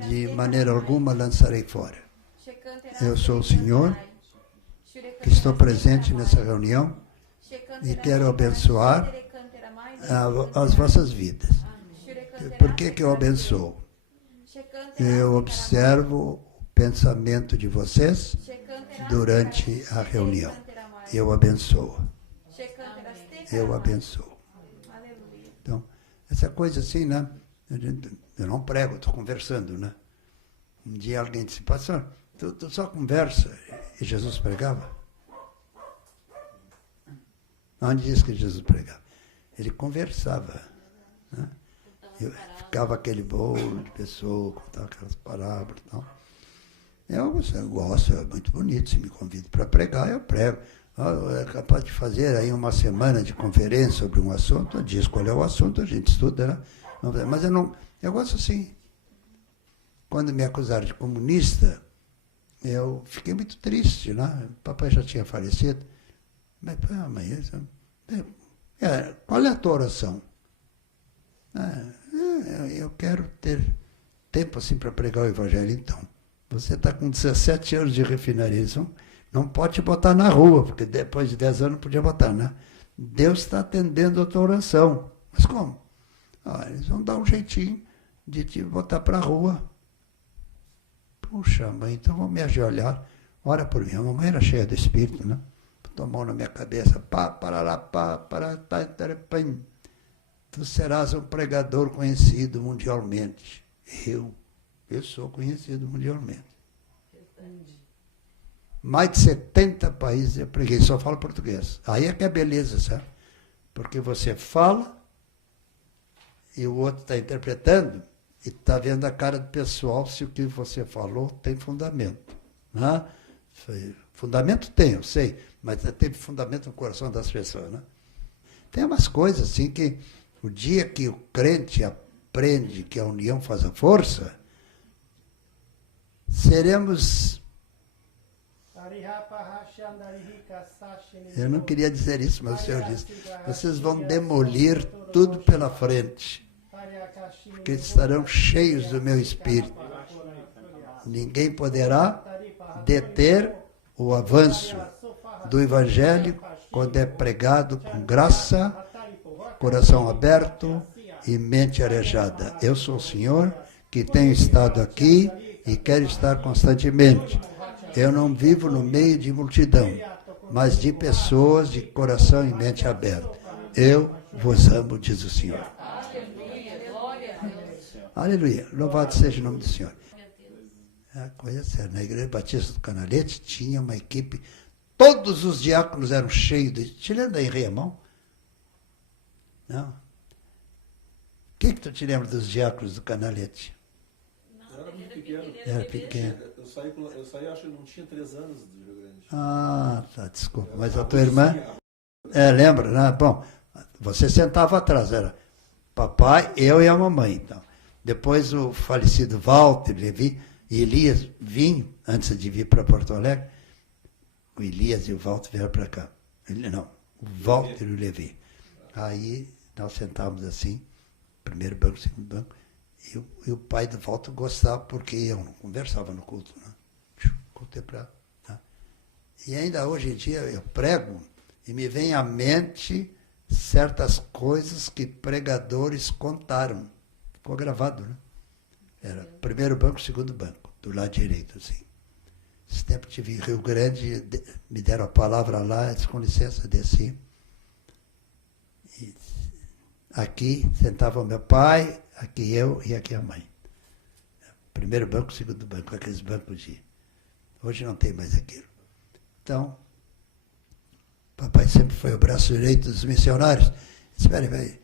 de maneira alguma lançarei fora. Eu sou o Senhor, que estou presente nessa reunião e quero abençoar as vossas vidas. Por que eu abençoo? Eu observo o pensamento de vocês durante a reunião. Eu abençoo. Eu abençoo. Então, essa coisa assim, né? Eu não prego, estou conversando, né? Um dia alguém disse, pastor, tu só conversa. E Jesus pregava? Onde diz que Jesus pregava? Ele conversava. Né? Ficava aquele bolo de pessoa, contava aquelas parábolas e tal. Eu gosto, é muito bonito. Se me convida para pregar, eu prego. É capaz de fazer aí uma semana de conferência sobre um assunto, diz qual é o assunto, a gente estuda, né? Mas eu gosto assim. Quando me acusaram de comunista, eu fiquei muito triste, né? O papai já tinha falecido. Mas, qual é a tua oração? Eu quero ter tempo assim para pregar o evangelho, então. Você está com 17 anos de refinaria, não pode te botar na rua, porque depois de 10 anos não podia botar, né? Deus está atendendo a tua oração. Mas como? Eles vão dar um jeitinho de te botar para a rua. Puxa, mãe, então vou me ajoelhar. Ora por mim. A mamãe era cheia do Espírito, né? Botou a mão na minha cabeça. Tu serás um pregador conhecido mundialmente. Eu sou conhecido mundialmente. Mais de 70 países eu preguei, só falo português. Aí é que é beleza, sabe? Porque você fala e o outro está interpretando e está vendo a cara do pessoal se o que você falou tem fundamento. Né? Fundamento tem, eu sei, mas tem fundamento no coração das pessoas. Né? Tem umas coisas assim que o dia que o crente aprende que a união faz a força, seremos... Eu não queria dizer isso, mas o Senhor disse, vocês vão demolir tudo pela frente, porque estarão cheios do meu Espírito. Ninguém poderá deter o avanço do Evangelho quando é pregado com graça, coração aberto e mente arejada. Eu sou o Senhor que tenho estado aqui e quero estar constantemente. Eu não vivo no meio de multidão, mas de pessoas de coração e mente aberta. Eu vos amo, diz o Senhor. Aleluia. Louvado seja o nome do Senhor. É coisa séria. Na Igreja Batista do Canalete tinha uma equipe, todos os diáconos eram cheios de... Te lembra em Riamão? Não? O que tu te lembra dos diáconos do Canalete? Era muito pequeno. Era pequeno. Eu saí, acho que não tinha 3 anos do Rio Grande. Ah, tá, desculpa. Mas a tua irmã... lembra, né? Bom, você sentava atrás, era papai, eu e a mamãe, então. Depois o falecido Walter, Levi e Elias vinham, antes de vir para Porto Alegre, o Elias e o Walter vieram para cá. O Walter e o Levi. Aí nós sentávamos assim, primeiro banco, segundo banco, e o pai do Walter gostava, porque eu não conversava no culto, né? Né? E ainda hoje em dia eu prego e me vem à mente certas coisas que pregadores contaram. Ficou gravado, né? Era primeiro banco, segundo banco, do lado direito, assim. Esse tempo tive em Rio Grande, me deram a palavra lá, disse, com licença, desci. E aqui sentava o meu pai, aqui eu e aqui a mãe. Primeiro banco, segundo banco, aqueles bancos de... Hoje não tem mais aquilo. Então, papai sempre foi o braço direito dos missionários. Espera aí,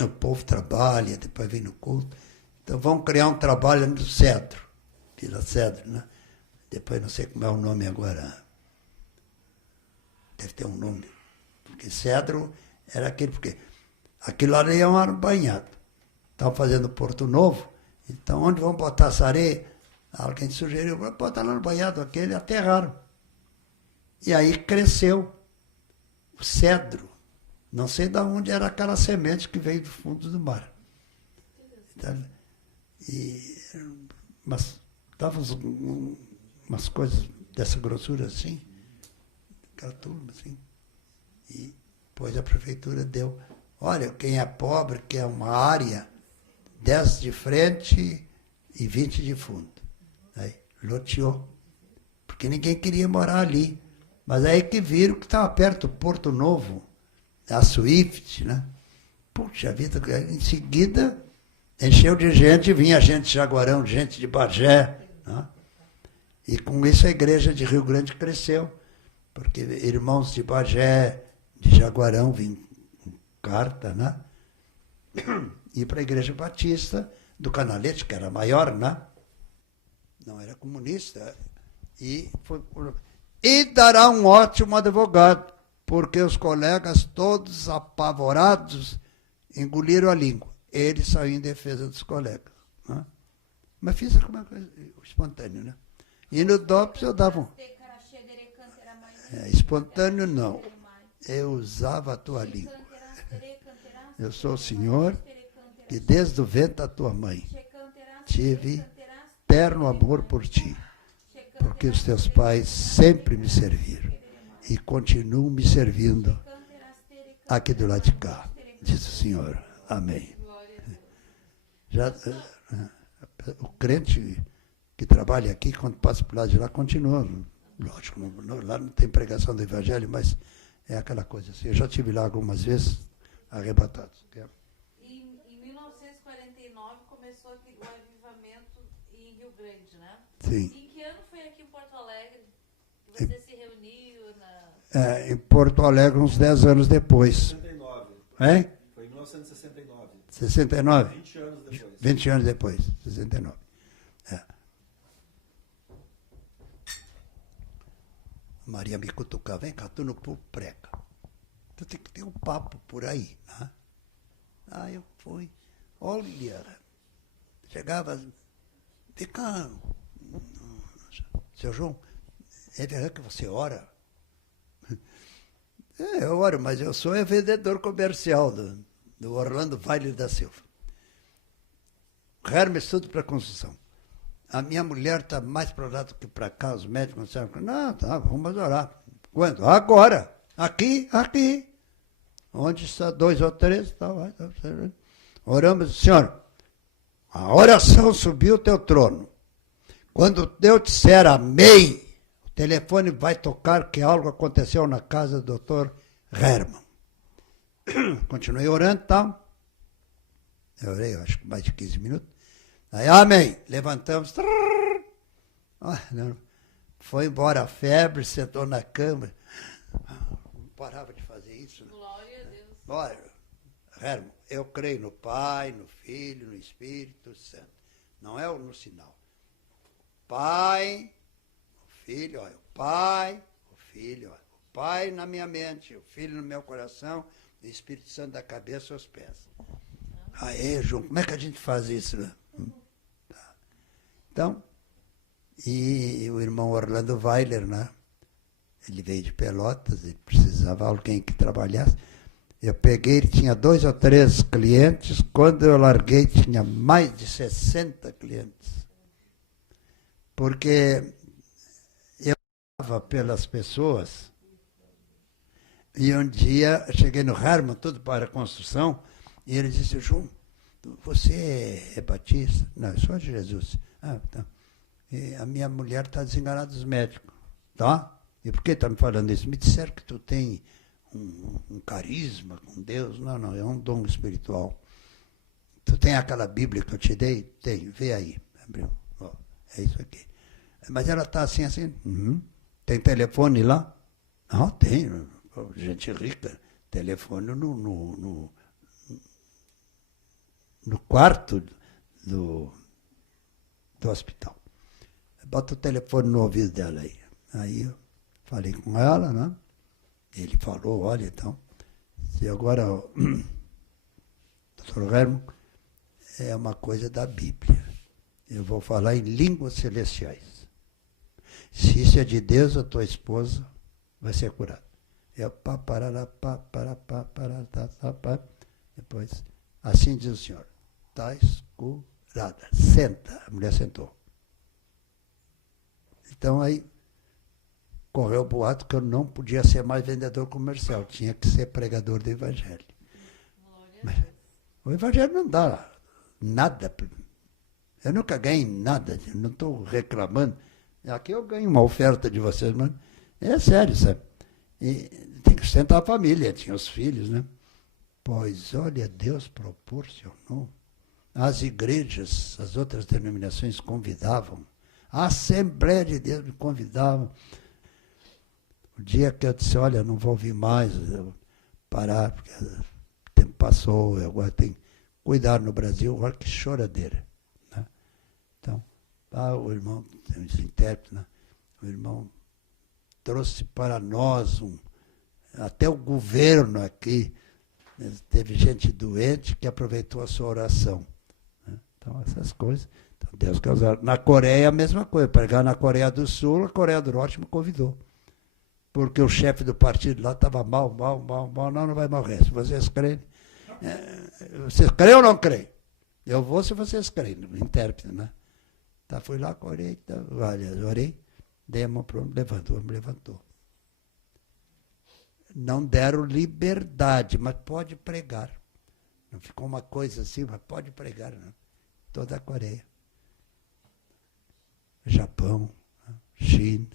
o povo trabalha, depois vem no culto. Então vamos criar um trabalho no Cedro, Vila Cedro, né? Depois não sei como é o nome agora. Deve ter um nome. Porque Cedro era aquele, porque aquilo ali é um ar banhado. Estavam fazendo Porto Novo, então onde vão botar essa areia? Alguém sugeriu, botar lá no banhado aquele, aterraram. E aí cresceu o cedro. Não sei de onde era aquela semente que veio do fundo do mar. Então, mas estavam umas coisas dessa grossura assim, aquela turma assim. E depois a prefeitura deu, olha, quem é pobre quer uma área 10 de frente e 20 de fundo. Aí loteou, porque ninguém queria morar ali. Mas aí que viram que estava perto do Porto Novo, a Swift, né? Puxa vida, em seguida encheu de gente, vinha gente de Jaguarão, gente de Bagé, né? E com isso a igreja de Rio Grande cresceu, porque irmãos de Bagé, de Jaguarão, vinham com carta, né? E para a igreja batista do Canalete, que era maior, né? Não era comunista. E dará um ótimo advogado, porque os colegas todos apavorados engoliram a língua. Ele saiu em defesa dos colegas. Né? Mas fiz alguma coisa espontâneo, né? E no DOPS eu dava um... espontâneo não. Eu usava a tua língua. Eu sou o Senhor que desde o ventre da tua mãe tive terno amor por ti, porque os teus pais sempre me serviram e continuam me servindo aqui do lado de cá, diz o Senhor. Amém. Já, o crente que trabalha aqui, quando passa para o lado de lá, continua. Lógico, lá não tem pregação do Evangelho, mas é aquela coisa assim. Eu já estive lá algumas vezes, arrebatado. Em 1949 começou aqui o avivamento em Rio Grande, né? Sim. Em que ano foi aqui em Porto Alegre que você se reuniu? Em Porto Alegre, uns 10 anos depois. 69. Hein? Foi em 1969. 69? 20 anos depois. 20 anos depois, 69. É. Maria me cutucava, vem cá, tu não prega. Tu tem que ter um papo por aí. Né? Aí eu fui, olha, chegava, vem cá, seu João, é verdade que você ora? Eu oro, mas eu sou vendedor comercial do Orlando Vale da Silva. Hermes, tudo para construção. A minha mulher está mais para lá do que para cá, os médicos disseram, não, tá, vamos orar. Quando? Agora. Aqui. Onde está 2 ou 3? Tá, vai, tá, oramos, Senhor, a oração subiu o teu trono. Quando eu disser amém, o telefone vai tocar que algo aconteceu na casa do Dr. Herman. Continuei orando e tal. Eu orei, acho que mais de 15 minutos. Aí, amém. Levantamos. Foi embora a febre, sentou na cama. Não parava de fazer isso. Né? Glória a Deus. Olha, Herman, eu creio no Pai, no Filho, no Espírito Santo. Não é no sinal. Pai, o Filho, olha, o Pai, o Filho, olha, o Pai na minha mente, o Filho no meu coração, o Espírito Santo da cabeça aos pés. Aí, João, como é que a gente faz isso? Né? Tá. Então, e o irmão Orlando Weiler, né? Ele veio de Pelotas, ele precisava de alguém que trabalhasse. Eu peguei, ele tinha 2 ou 3 clientes, quando eu larguei tinha mais de 60 clientes. Porque eu orava pelas pessoas, e um dia eu cheguei no Herman, tudo para a construção, e ele disse, João, você é batista? Não, eu sou de Jesus. Ah, tá. E a minha mulher está desenganada dos médicos. Tá? E por que está me falando isso? Me disseram que tu tem um carisma com Deus. Não, é um dom espiritual. Tu tem aquela Bíblia que eu te dei? Tenho, vê aí. Abriu. Ó, é isso aqui. Mas ela está assim. Uhum. Tem telefone lá? Não, tem. Gente rica. Telefone no quarto do hospital. Bota o telefone no ouvido dela aí. Aí eu falei com ela, né? Ele falou, olha, então, se agora o Dr. Herman é uma coisa da Bíblia. Eu vou falar em línguas celestiais. Se isso é de Deus, a tua esposa vai ser curada. Eu, pá, parará, pá, pará, pá, pará, tá, tá, pá. Depois, assim diz o Senhor, estás curada. Senta. A mulher sentou. Então aí correu o boato que eu não podia ser mais vendedor comercial, tinha que ser pregador do Evangelho. Mas o Evangelho não dá nada. Eu nunca ganhei nada, não estou reclamando. Aqui eu ganho uma oferta de vocês, mas é sério, sabe? E tem que sustentar a família, tinha os filhos, né? Pois, olha, Deus proporcionou. As igrejas, as outras denominações convidavam. A Assembleia de Deus me convidava. O dia que eu disse, olha, não vou vir mais, eu vou parar, porque o tempo passou, eu agora tenho que cuidar no Brasil, olha que choradeira. Né? Então, o irmão, tem esse intérprete, né? O irmão trouxe para nós, até o governo aqui, teve gente doente que aproveitou a sua oração. Né? Então, essas coisas. Então, Deus quer usar. Na Coreia, a mesma coisa. Pregar na Coreia do Sul, a Coreia do Norte me convidou. Porque o chefe do partido lá estava mal, não vai morrer. Se vocês creem. Vocês creem ou não creem? Eu vou se vocês creem. Intérprete, né? Tá, fui lá, orei, tá, olha, orei, dei a mão para o homem, levantou. Não deram liberdade, mas pode pregar. Não ficou uma coisa assim, mas pode pregar. Não. Toda a Coreia. Japão, China.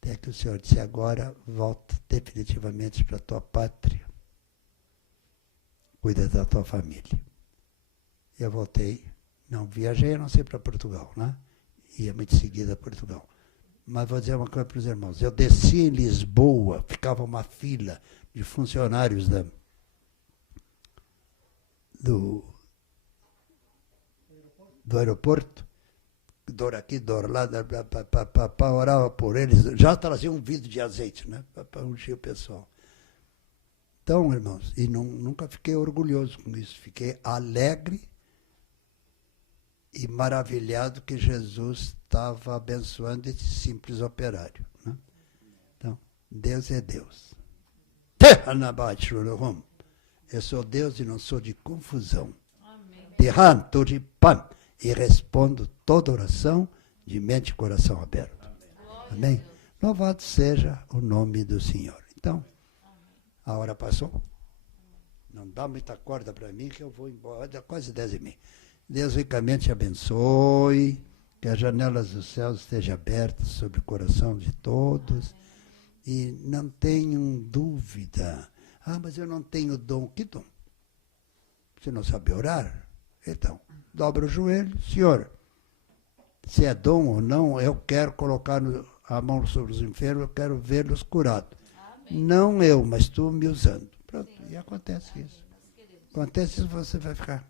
Até que o Senhor disse, agora volta definitivamente para a tua pátria. Cuida da tua família. Eu voltei, não viajei, a não ser para Portugal, né? Ia muito seguida a Portugal. Mas vou dizer uma coisa para os irmãos. Eu desci em Lisboa, ficava uma fila de funcionários do aeroporto, dor aqui, dor lá, orava por eles. Já trazia um vidro de azeite, né? Para ungir o pessoal. Então, irmãos, e nunca fiquei orgulhoso com isso. Fiquei alegre e maravilhado que Jesus estava abençoando esse simples operário. Né? Então, Deus é Deus. Eu sou Deus e não sou de confusão. E respondo toda oração de mente e coração aberto. Amém? Louvado seja o nome do Senhor. Então, a hora passou. Não dá muita corda para mim que eu vou embora. É quase 10h30. Deus ricamente abençoe, que as janelas dos céus estejam abertas sobre o coração de todos. E não tenham dúvida. Mas eu não tenho dom. Que dom? Você não sabe orar? Então, dobra o joelho. Senhor, se é dom ou não, eu quero colocar a mão sobre os enfermos, eu quero vê-los curados. Amém. Não eu, mas tu me usando. Pronto, sim. E acontece isso. Acontece isso, você vai ficar.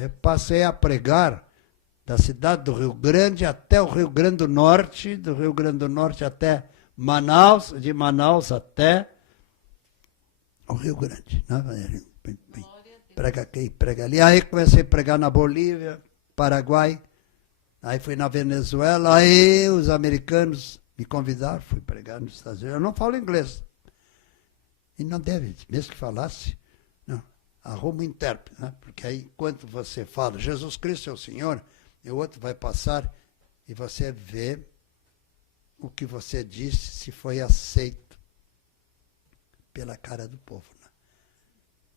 Eu passei a pregar da cidade do Rio Grande até o Rio Grande do Norte até Manaus, de Manaus até o Rio Grande. Né? Prega aqui, prega ali. Aí comecei a pregar na Bolívia, Paraguai, aí fui na Venezuela, aí os americanos me convidaram, fui pregar nos Estados Unidos. Eu não falo inglês. E não deve, mesmo que falasse, não. Arruma um intérprete, né? Porque aí, enquanto você fala, Jesus Cristo é o Senhor, e o outro vai passar e você vê o que você disse, se foi aceito pela cara do povo. Né?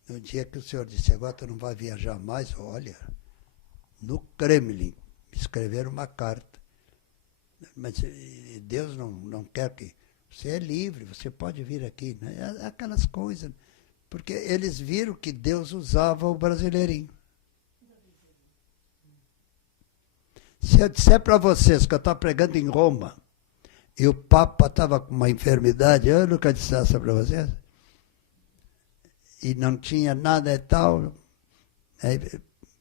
No dia que o Senhor disse, agora tu não vai viajar mais, olha, no Kremlin, me escreveram uma carta. Mas Deus não quer que... Você é livre, você pode vir aqui. Né? Aquelas coisas... Porque eles viram que Deus usava o brasileirinho. Se eu disser para vocês que eu estava pregando em Roma e o Papa estava com uma enfermidade, eu nunca disse essa para vocês, e não tinha nada e tal, aí,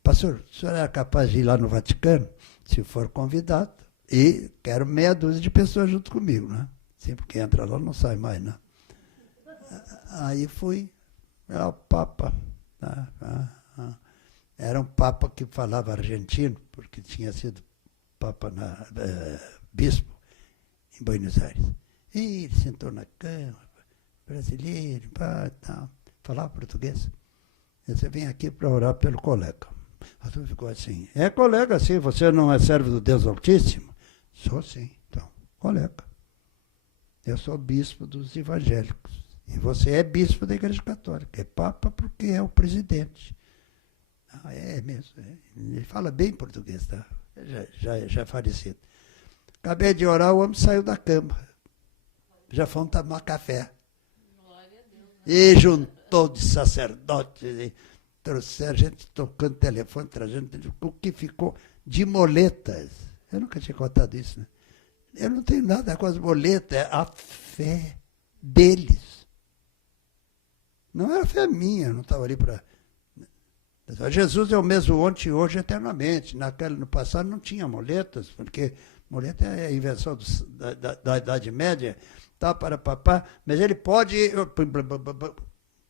pastor, o senhor era capaz de ir lá no Vaticano, se for convidado, e quero meia dúzia de pessoas junto comigo, né? Sempre que entra lá não sai mais, né? Aí fui. Era o Papa. Era um Papa que falava argentino, porque tinha sido Papa bispo em Buenos Aires. E ele sentou na cama, brasileiro, pá, tal, falava português. Você vem aqui para orar pelo colega. A turma ficou assim, é colega sim, você não é servo do Deus Altíssimo? Sou sim, então, colega. Eu sou bispo dos evangélicos. E você é bispo da Igreja Católica. É papa porque é o presidente. Ah, é mesmo. É. Ele fala bem português, tá? Já é falecido. Acabei de orar, o homem saiu da cama. Já fomos tomar café. Glória a Deus, né? E juntou de sacerdotes, e trouxeram gente tocando telefone, trazendo o que ficou de moletas. Eu nunca tinha contado isso, né? Eu não tenho nada com as moletas, é a fé deles. Não era fé minha, eu não estava ali para... Jesus é o mesmo ontem, hoje, eternamente. No passado não tinha moletas, porque muleta é a invenção da Idade Média, tá, para papá, mas ele pode...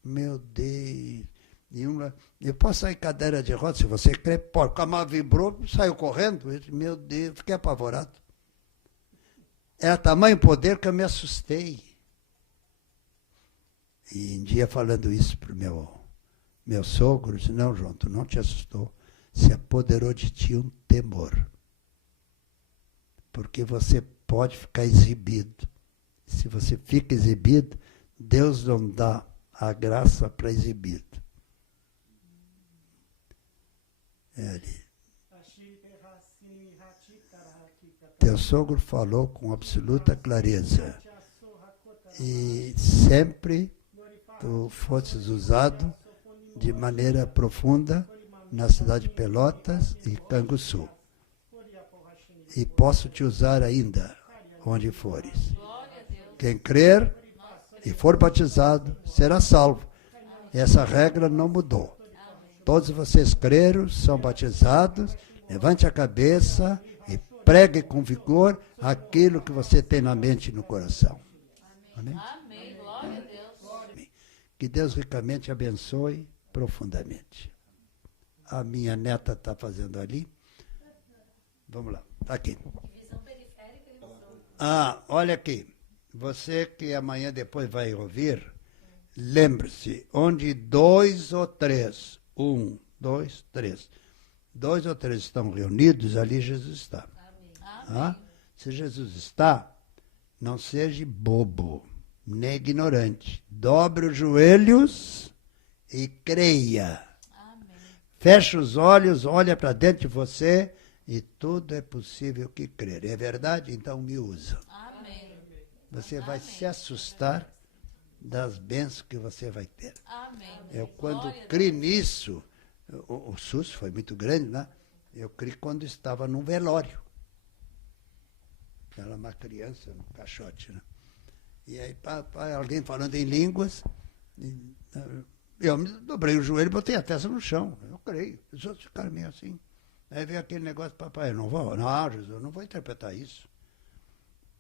Meu Deus... Eu posso sair em cadeira de roda, se você crê, pode. O camarada vibrou, saiu correndo. Meu Deus, fiquei apavorado. Era tamanho poder que eu me assustei. E um dia falando isso para o meu sogro, disse, não, João, tu não te assustou. Se apoderou de ti um temor. Porque você pode ficar exibido. Se você fica exibido, Deus não dá a graça para exibido. Teu sogro falou com absoluta clareza. E sempre tu fosses usado de maneira profunda na cidade de Pelotas e Canguçu. E posso te usar ainda, onde fores. Quem crer e for batizado, será salvo. Essa regra não mudou. Todos vocês creram, são batizados, levante a cabeça e pregue com vigor aquilo que você tem na mente e no coração. Amém? Amém. Glória a Deus. Que Deus ricamente abençoe profundamente. A minha neta está fazendo ali. Vamos lá, está aqui. Ah, olha aqui. Você que amanhã depois vai ouvir, lembre-se, onde 2 ou 3, 1, 2, 3, 2 ou 3 estão reunidos, ali Jesus está. Ah? Se Jesus está, não seja bobo, nem ignorante. Dobre os joelhos e creia. Amém. Feche os olhos, olha para dentro de você e tudo é possível que crer. É verdade? Então me usa. Amém. Você vai se assustar das bênçãos que você vai ter. Amém. Eu, quando Glória a criei Deus. nisso, o susto foi muito grande, né? Eu criei quando estava num velório. Era uma criança, um caixote, né? E aí, alguém falando em línguas, eu me dobrei o joelho e botei a testa no chão. Eu creio. Os outros ficaram meio assim. Aí veio aquele negócio, papai, eu não vou, não, Jesus, eu não vou interpretar isso.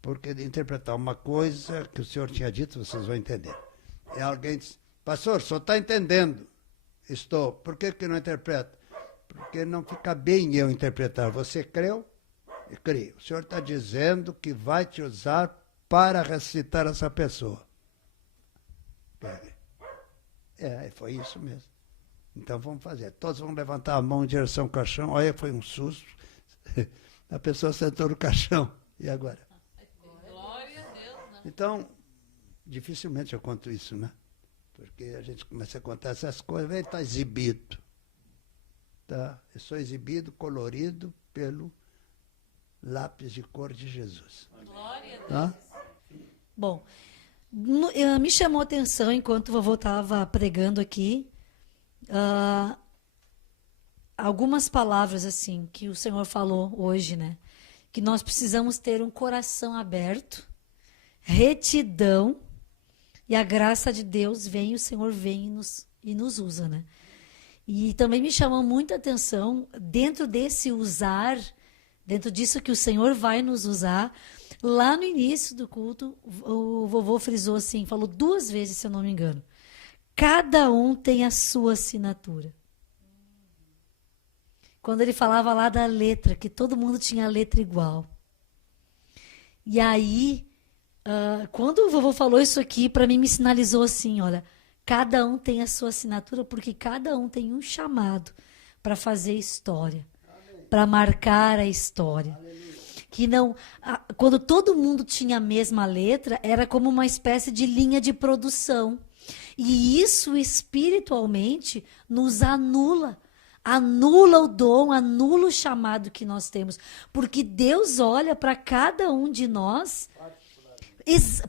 Porque de interpretar uma coisa que o senhor tinha dito, vocês vão entender. E alguém disse, pastor, o senhor está entendendo? Estou. Por que não interpreta? Porque não fica bem eu interpretar. Você creu? Eu creio. O senhor está dizendo que vai te usar para ressuscitar essa pessoa. Foi isso mesmo. Então vamos fazer. Todos vão levantar a mão em direção ao caixão. Olha, foi um susto. A pessoa sentou no caixão. E agora? Glória a Deus, né? Então, dificilmente eu conto isso, né? Porque a gente começa a contar essas coisas, ele está exibido. Tá? Eu sou exibido, colorido pelo lápis de cor de Jesus. Glória a Deus. Tá? Bom, me chamou a atenção enquanto o vovô estava pregando aqui, algumas palavras assim que o Senhor falou hoje, né? Que nós precisamos ter um coração aberto, retidão, e a graça de Deus vem, o Senhor vem e nos usa, né? E também me chamou muita atenção, dentro desse usar, dentro disso que o Senhor vai nos usar, lá no início do culto, o vovô frisou assim, falou 2 vezes, se eu não me engano. Cada um tem a sua assinatura. Quando ele falava lá da letra, que todo mundo tinha a letra igual. E aí, quando o vovô falou isso aqui, para mim me sinalizou assim, olha, cada um tem a sua assinatura, porque cada um tem um chamado para fazer história, para marcar a história. Que não, quando todo mundo tinha a mesma letra, era como uma espécie de linha de produção. E isso espiritualmente nos anula. Anula o dom, anula o chamado que nós temos. Porque Deus olha para cada um de nós,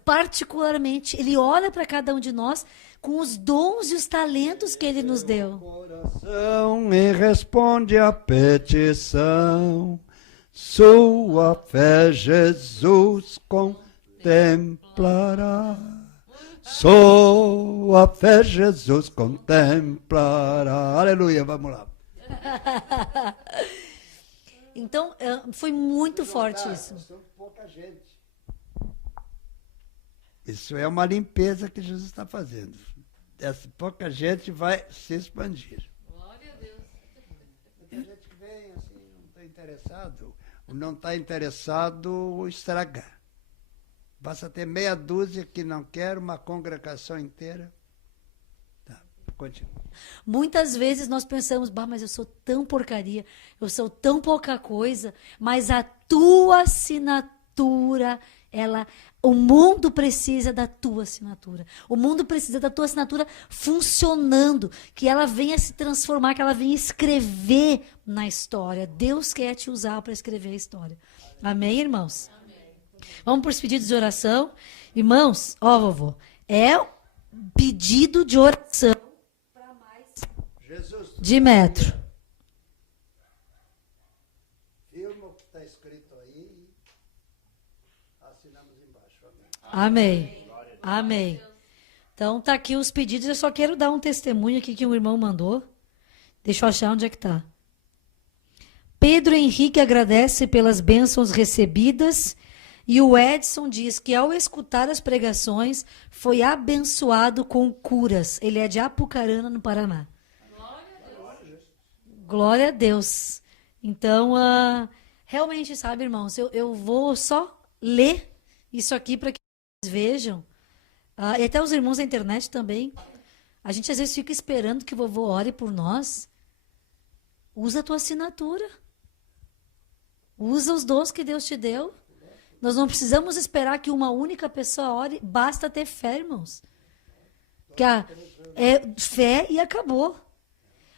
particularmente, Ele olha para cada um de nós com os dons e os talentos que Ele nos deu. Coração e responde à petição. Sua fé Jesus contemplará. Sua fé Jesus contemplará. Aleluia, vamos lá. Então, foi muito forte isso. Pouca gente. Isso é uma limpeza que Jesus está fazendo. Essa pouca gente vai se expandir. Glória a Deus. Tem gente que vem assim, não está interessado. O não está interessado estragar. Basta ter meia dúzia que não quer, uma congregação inteira. Tá, continua. Muitas vezes nós pensamos, bah, mas eu sou tão porcaria, eu sou tão pouca coisa, mas a tua assinatura, o mundo precisa da tua assinatura. O mundo precisa da tua assinatura funcionando, que ela venha se transformar, que ela venha escrever na história. Deus quer te usar para escrever a história. Amém, irmãos? Amém. Vamos para os pedidos de oração. Irmãos, vovô, é pedido de oração para mais de metro. Firma o que está escrito aí e assinamos embaixo. Amém. Amém. Então, tá aqui os pedidos. Eu só quero dar um testemunho aqui que um irmão mandou. Deixa eu achar onde é que tá. Pedro Henrique agradece pelas bênçãos recebidas e o Edson diz que ao escutar as pregações foi abençoado com curas. Ele é de Apucarana, no Paraná. Glória a Deus. Então, realmente, sabe, irmãos, eu vou só ler isso aqui para que vocês vejam. E até os irmãos da internet também. A gente às vezes fica esperando que o vovô ore por nós. Usa a tua assinatura. Usa os dons que Deus te deu. Nós não precisamos esperar que uma única pessoa ore. Basta ter fé, irmãos. Que é fé e acabou.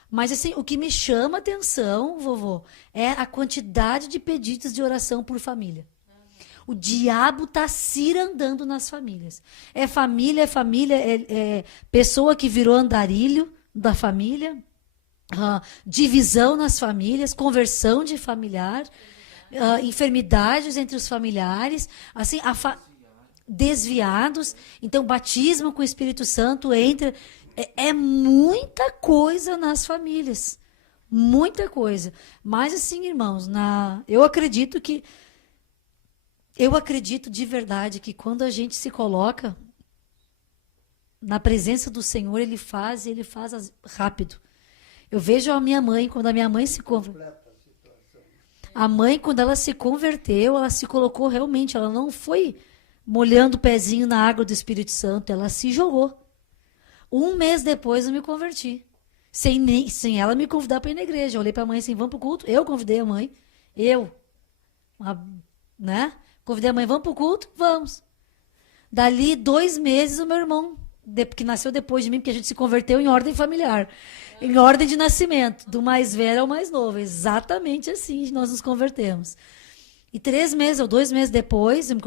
Mas assim, o que me chama a atenção, vovô, é a quantidade de pedidos de oração por família. O diabo está cirandando nas famílias. É família, é pessoa que virou andarilho da família, divisão nas famílias, conversão de familiar, enfermidades entre os familiares, assim, desviados. Então, batismo com o Espírito Santo entra. É muita coisa nas famílias. Muita coisa. Mas, assim, irmãos, eu acredito de verdade que quando a gente se coloca na presença do Senhor, Ele faz rápido. Eu vejo a minha mãe, quando a minha mãe se converteu. A mãe, quando ela se converteu, ela se colocou realmente, ela não foi molhando o pezinho na água do Espírito Santo, ela se jogou. 1 mês depois eu me converti. Sem ela me convidar para ir na igreja. Eu olhei para a mãe assim, vamos para o culto? Eu convidei a mãe. Né? Convidei a mãe, vamos para o culto? Vamos. Dali 2 meses o meu irmão, que nasceu depois de mim, porque a gente se converteu em ordem familiar. Em ordem de nascimento, do mais velho ao mais novo. Exatamente assim nós nos convertemos. E 3 meses ou 2 meses depois, eu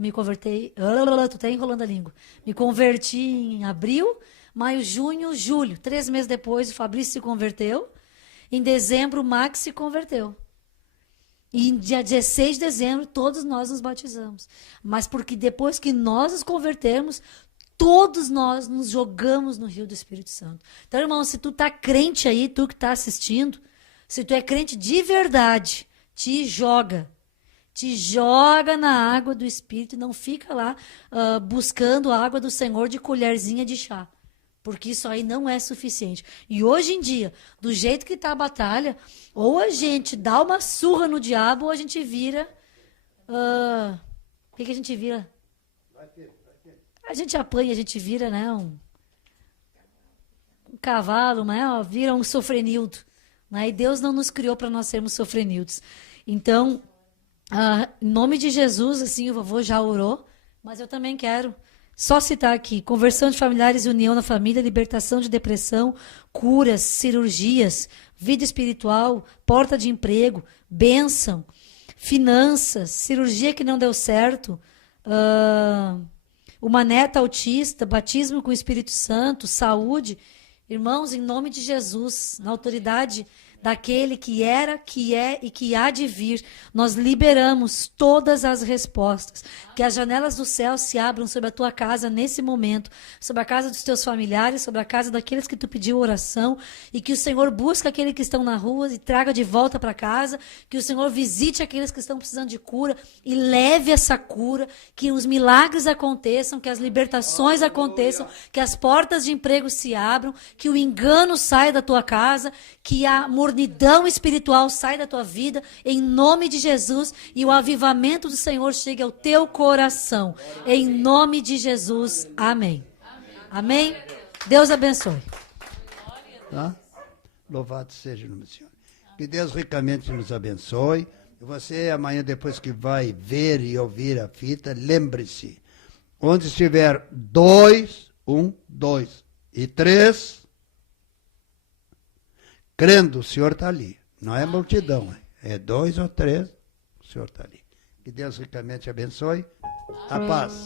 me converti. Tô até enrolando a língua. Me converti em abril, maio, junho, julho. 3 meses depois, o Fabrício se converteu. Em dezembro, o Max se converteu. E em dia 16 de dezembro, todos nós nos batizamos. Mas porque depois que nós nos convertemos, todos nós nos jogamos no rio do Espírito Santo. Então, irmão, se tu tá crente aí, tu que tá assistindo, se tu é crente de verdade, te joga. Te joga na água do Espírito e não fica lá buscando a água do Senhor de colherzinha de chá. Porque isso aí não é suficiente. E hoje em dia, do jeito que está a batalha, ou a gente dá uma surra no diabo, ou a gente vira... o que a gente vira? A gente apanha, a gente vira, né? Um cavalo, né? Ó, vira um sofrenildo. Né? E Deus não nos criou para nós sermos sofrenildos. Então, em nome de Jesus, assim, o vovô já orou, mas eu também quero só citar aqui: conversão de familiares e união na família, libertação de depressão, curas, cirurgias, vida espiritual, porta de emprego, bênção, finanças, cirurgia que não deu certo, uma neta autista, batismo com o Espírito Santo, saúde. Irmãos, em nome de Jesus, na autoridade daquele que era, que é e que há de vir, nós liberamos todas as respostas. Que as janelas do céu se abram sobre a tua casa nesse momento, sobre a casa dos teus familiares, sobre a casa daqueles que tu pediu oração, e que o Senhor busque aqueles que estão na rua e traga de volta para casa, que o Senhor visite aqueles que estão precisando de cura e leve essa cura, que os milagres aconteçam, que as libertações aconteçam, que as portas de emprego se abram, que o engano saia da tua casa, que a mornidão espiritual saia da tua vida, em nome de Jesus, e o avivamento do Senhor chegue ao teu coração, em nome de Jesus, amém. Amém? Deus abençoe. Tá? Louvado seja o nome do Senhor. Que Deus ricamente nos abençoe. E você, amanhã, depois que vai ver e ouvir a fita, lembre-se, onde estiver 2, 1, 2 e 3, crendo, o Senhor está ali. Não é multidão, é 2 ou 3, o Senhor está ali. Que Deus ricamente abençoe. A paz.